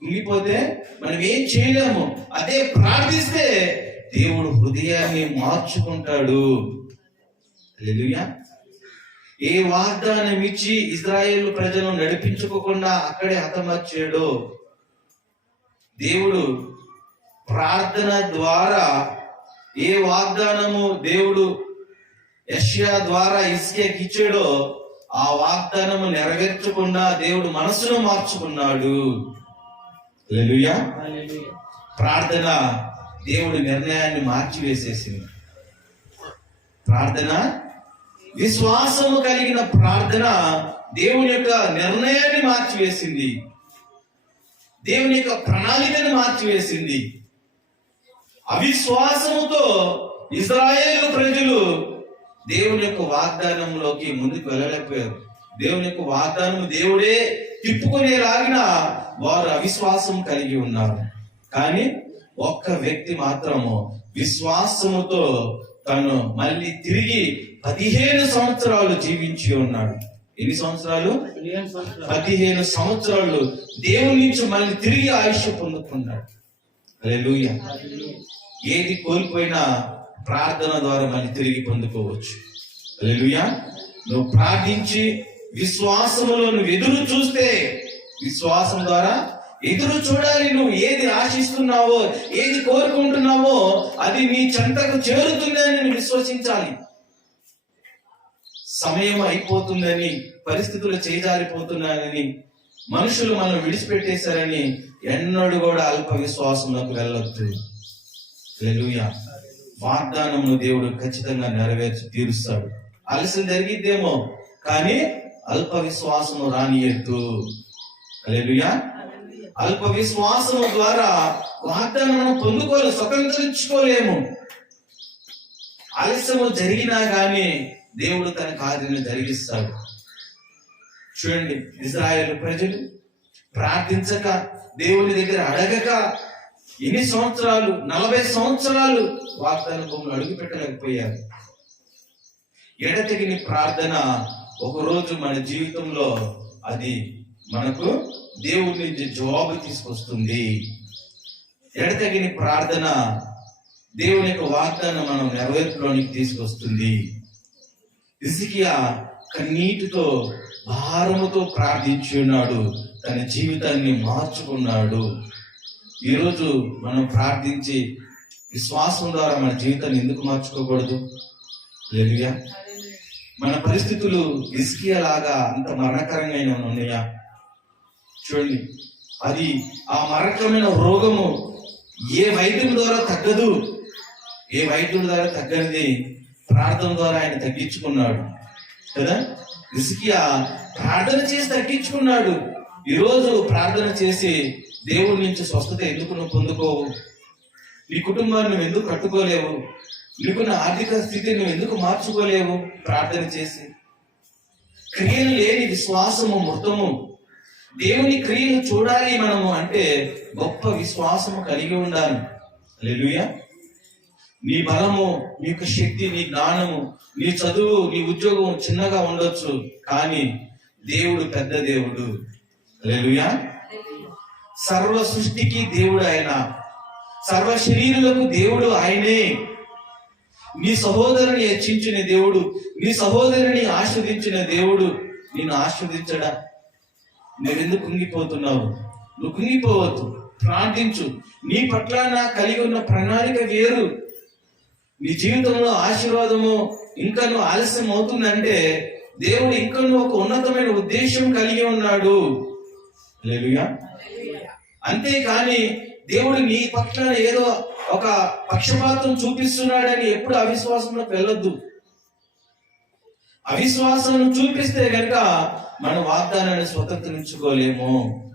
కుంగిపోతే మనం ఏం చేయలేము. అదే ప్రార్థిస్తే దేవుడు హృదయాన్ని మార్చుకుంటాడు. హల్లెలూయా. ఏ వాగ్దానం ఇచ్చి ఇశ్రాయేలు ప్రజలను నడిపించుకోకుండా అక్కడే హతమర్చాడు, దేవుడు ప్రార్థన ద్వారా ఏ వాగ్దానము దేవుడు యెషయా ద్వారా హిజ్కియాకి ఇచ్చాడో ఆ వాగ్దానము నెరవేర్చకుండా దేవుడు మనసును మార్చుకున్నాడు. హల్లెలూయా. ప్రార్థన దేవుడి నిర్ణయాన్ని మార్చివేసేసింది. ప్రార్థన, విశ్వాసము కలిగిన ప్రార్థన దేవుని యొక్క నిర్ణయాన్ని మార్చివేసింది. దేవుని యొక్క ప్రణాళికను మార్చివేసింది. అవిశ్వాసముతో ఇశ్రాయేలు ప్రజలు దేవుని యొక్క వాగ్దానంలోకి ముందుకు వెళ్ళలేకపోయారు. దేవుని యొక్క వాగ్దానం దేవుడే తిప్పుకునేలాగిన వారు అవిశ్వాసం కలిగి ఉన్నారు. కానీ ఒక్క వ్యక్తి మాత్రము విశ్వాసముతో తను మళ్ళీ తిరిగి 15 సంవత్సరాలు జీవించి ఉన్నాడు. ఎన్ని సంవత్సరాలు? 15 సంవత్సరాలు దేవుని నుంచి మళ్ళీ తిరిగి ఆయుష్ పొందుకున్నాడు. హల్లెలూయా. ఏది కోల్పోయినా ప్రార్థన ద్వారా మళ్ళీ తిరిగి పొందుకోవచ్చు. హల్లెలూయా. నువ్వు ప్రార్థించి విశ్వాసములో నువ్వు ఎదురు చూస్తే, విశ్వాసం ద్వారా ఎదురు చూడాలి. నువ్వు ఏది ఆశిస్తున్నావో, ఏది కోరుకుంటున్నావో అది నీ చెంతకు చేరుతుందని నువ్వు విశ్వసించాలి. సమయం అయిపోతుందని, పరిస్థితులు చేజారిపోతున్నాయని, మనుషులు మనం విడిచిపెట్టేశారని ఎన్నడూ కూడా అల్ప విశ్వాసంలోకి వెళ్ళొద్దు. హల్లెలూయా. వాగ్దానమును దేవుడు ఖచ్చితంగా నెరవేర్చి తీరుస్తాడు. ఆలస్యం జరిగిద్దేమో, కానీ అల్ప విశ్వాసము రానియద్దు. హల్లెలూయా. అల్ప విశ్వాసము ద్వారా వాగ్దానం పొందుకోలేము, స్వతంత్రించుకోలేము. ఆలస్యము జరిగినా గానీ దేవుడు తన కార్యాన్ని జరిగిస్తాడు. చూడండి, ఇశ్రాయేలు ప్రజలు ప్రార్థించక, దేవుని దగ్గర అడగక ఎన్ని సంవత్సరాలు, 40 సంవత్సరాలు వాగ్దాన భూములు అడుగు పెట్టలేకపోయారు. ఎడతెగిని ప్రార్థన ఒకరోజు మన జీవితంలో అది మనకు దేవుడి నుంచి జవాబు తీసుకొస్తుంది. ఎడతెగిని ప్రార్థన దేవుని యొక్క వాగ్దానం మనం నెరవేర్పులోనికి తీసుకొస్తుంది. హిజ్కియా కన్నీటితో, భారముతో ప్రార్థించి ఉన్నాడు. తన జీవితాన్ని మార్చుకున్నాడు. ఈరోజు మనం ప్రార్థించి విశ్వాసం ద్వారా మన జీవితాన్ని ఎందుకు మార్చుకోకూడదు? హల్లెలూయా. మన పరిస్థితులు హిజ్కియా లాగా అంత మరణకరంగా ఉన్నాయా? చూడండి, అది ఆ మరణకరమైన రోగము ఏ వైద్యం ద్వారా తగ్గదు. ఏ వైద్యుడి ద్వారా తగ్గనిది ప్రార్థన ద్వారా ఆయన తగ్గించుకున్నాడు కదా. హిజ్కియా ప్రార్థన చేసి తగ్గించుకున్నాడు. ఈరోజు ప్రార్థన చేసి దేవుడి నుంచి స్వస్థత ఎందుకు నువ్వు పొందుకోవు? నీ కుటుంబాన్ని నువ్వు ఎందుకు కట్టుకోలేవు? నీకున్న ఆర్థిక స్థితి నువ్వు ఎందుకు మార్చుకోలేవు? ప్రార్థన చేసి. క్రియలు లేని విశ్వాసము మృతము. దేవుని క్రియలు చూడాలి మనము అంటే గొప్ప విశ్వాసము కలిగి ఉండాలి. హల్లెలూయా. నీ బలము, నీ యొక్క శక్తి, నీ జ్ఞానము, నీ చదువు, నీ ఉద్యోగం చిన్నగా ఉండొచ్చు, కానీ దేవుడు పెద్ద దేవుడు. హల్లెలూయా. సర్వ సృష్టికి దేవుడు ఆయన, సర్వ శరీరులకు దేవుడు ఆయనే. నీ సహోదరుని హెచ్చించిన దేవుడు, నీ సహోదరుని ఆస్వాదించిన దేవుడు నిన్ను ఆస్వాదించడా? నువ్వెందుకు కుంగిపోతున్నావు? నువ్వు కుంగిపోవద్దు, ప్రార్థించు. నీ పట్ల నా కలిగి ఉన్న ప్రణాళిక వేరు. నీ జీవితంలో ఆశీర్వాదము ఇంకను ఆలస్యం అవుతుందంటే దేవుడు ఇంకను ఒక ఉన్నతమైన ఉద్దేశం కలిగి ఉన్నాడు. హల్లెలూయా. అంతేకాని దేవుడు నీ పట్ల ఏదో ఒక పక్షపాతం చూపిస్తున్నాడని ఎప్పుడు అవిశ్వాసంలోకి వెళ్ళొద్దు. అవిశ్వాసం చూపిస్తే గనక మన వాగ్దానాన్ని స్వతంత్రించుకోలేము.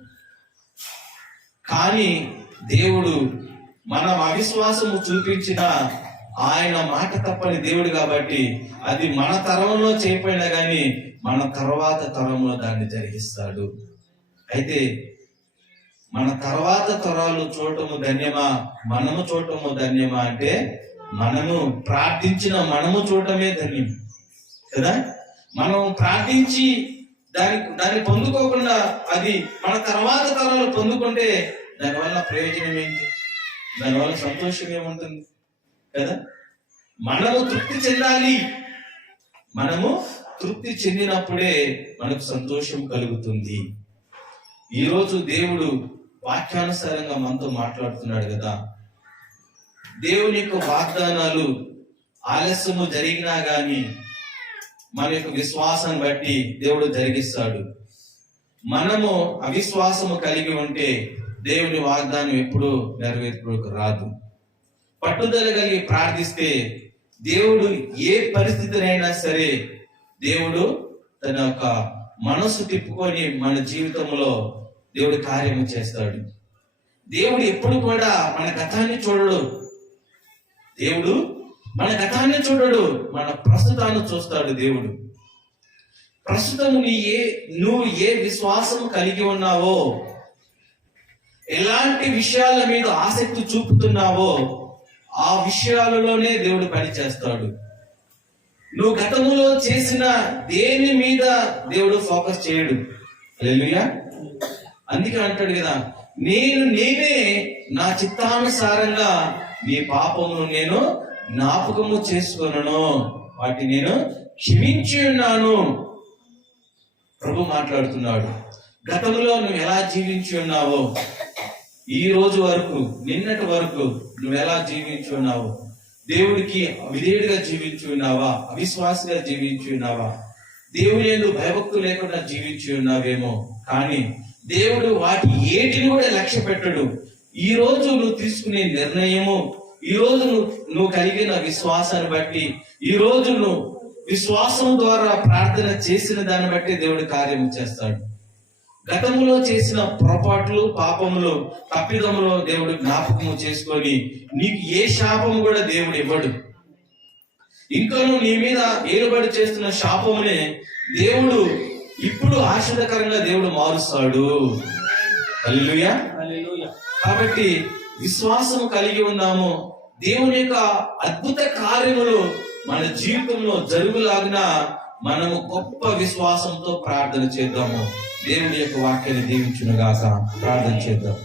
కానీ దేవుడు మనం అవిశ్వాసము చూపించిన ఆయన మాట తప్పని దేవుడు కాబట్టి అది మన తరంలో చేయకపోయినా కానీ మన తర్వాత తరంలో దాన్ని జరిగిస్తాడు. అయితే మన తర్వాత తరాలు చూడటము ధన్యమా, మనము చూడటము ధన్యమా అంటే మనము ప్రార్థించిన మనము చూడటమే ధన్యం కదా. మనం ప్రార్థించి దాన్ని పొందుకోకుండా అది మన తర్వాత తరాలు పొందుకుంటే దానివల్ల ప్రయోజనం ఏంటి, దానివల్ల సంతోషం ఏముంటుంది కదా. మనము తృప్తి చెందాలి. మనము తృప్తి చెందినప్పుడే మనకు సంతోషం కలుగుతుంది. ఈరోజు దేవుడు వాక్యానుసారంగా మనతో మాట్లాడుతున్నాడు కదా. దేవుని యొక్క వాగ్దానాలు ఆలస్యము జరిగినా గాని మన యొక్క విశ్వాసాన్ని బట్టి దేవుడు జరిగిస్తాడు. మనము అవిశ్వాసము కలిగి ఉంటే దేవుని వాగ్దానం ఎప్పుడు నెరవేర్పుకు రాదు. పట్టుదల కలిగి ప్రార్థిస్తే దేవుడు ఏ పరిస్థితినైనా సరే దేవుడు తన యొక్క మనసు తిప్పుకొని మన జీవితంలో దేవుడు కార్యము చేస్తాడు. దేవుడు ఎప్పుడు కూడా మన గతాన్ని చూడడు. దేవుడు మన గతాన్ని చూడడు, మన ప్రస్తుతాన్ని చూస్తాడు. దేవుడు ప్రస్తుతం నువ్వు ఏ విశ్వాసం కలిగి ఉన్నావో, ఎలాంటి విషయాల మీద ఆసక్తి చూపుతున్నావో ఆ విషయాలలోనే దేవుడు పనిచేస్తాడు. నువ్వు గతములో చేసిన దేని మీద దేవుడు ఫోకస్ చేయడు. హల్లెలూయా. అందుకే అంటాడు కదా, నేనే నా చిత్తానుసారంగా నీ పాపమును నేను జ్ఞాపకము చేసుకొనను, వాటిని నేను క్షమించి ఉన్నాను. ప్రభు మాట్లాడుతున్నాడు. గతంలో నువ్వు ఎలా జీవించి ఉన్నావో, ఈ రోజు వరకు నిన్నటి వరకు నువ్వు ఎలా జీవించి ఉన్నావో, దేవుడికి విధేయుడిగా జీవించి ఉన్నావా, అవిశ్వాసిగా జీవించి ఉన్నావా, దేవుని యందు భయభక్తులు లేకుండా జీవించి ఉన్నావేమో. కానీ దేవుడు వాటి ఏటిని కూడా లక్ష్య పెట్టడు. ఈ రోజు నువ్వు తీసుకునే నిర్ణయము, ఈ రోజు నువ్వు కలిగిన విశ్వాసాన్ని బట్టి, ఈ రోజు నువ్వు విశ్వాసం ద్వారా ప్రార్థన చేసిన దాన్ని బట్టి దేవుడు కార్యము చేస్తాడు. గతంలో చేసిన పొరపాట్లు, పాపములు, తప్పిదములు దేవుడు జ్ఞాపకము చేసుకొని నీకు ఏ శాపము కూడా దేవుడు ఇవ్వడు. ఇంకా నువ్వు నీ మీద ఏలుబడి చేస్తున్న శాపమునే దేవుడు ఇప్పుడు ఆశీర్వదకరంగా దేవుడు మారుస్తాడు. హల్లెలూయా. కాబట్టి విశ్వాసం కలిగి ఉన్నాము. దేవుని యొక్క అద్భుత కార్యములు మన జీవితంలో జరుగులాగిన మనము గొప్ప విశ్వాసంతో ప్రార్థన చేద్దాము. దేవుని యొక్క వాక్యాన్ని దీవించును గాక. ప్రార్థన చేద్దాం.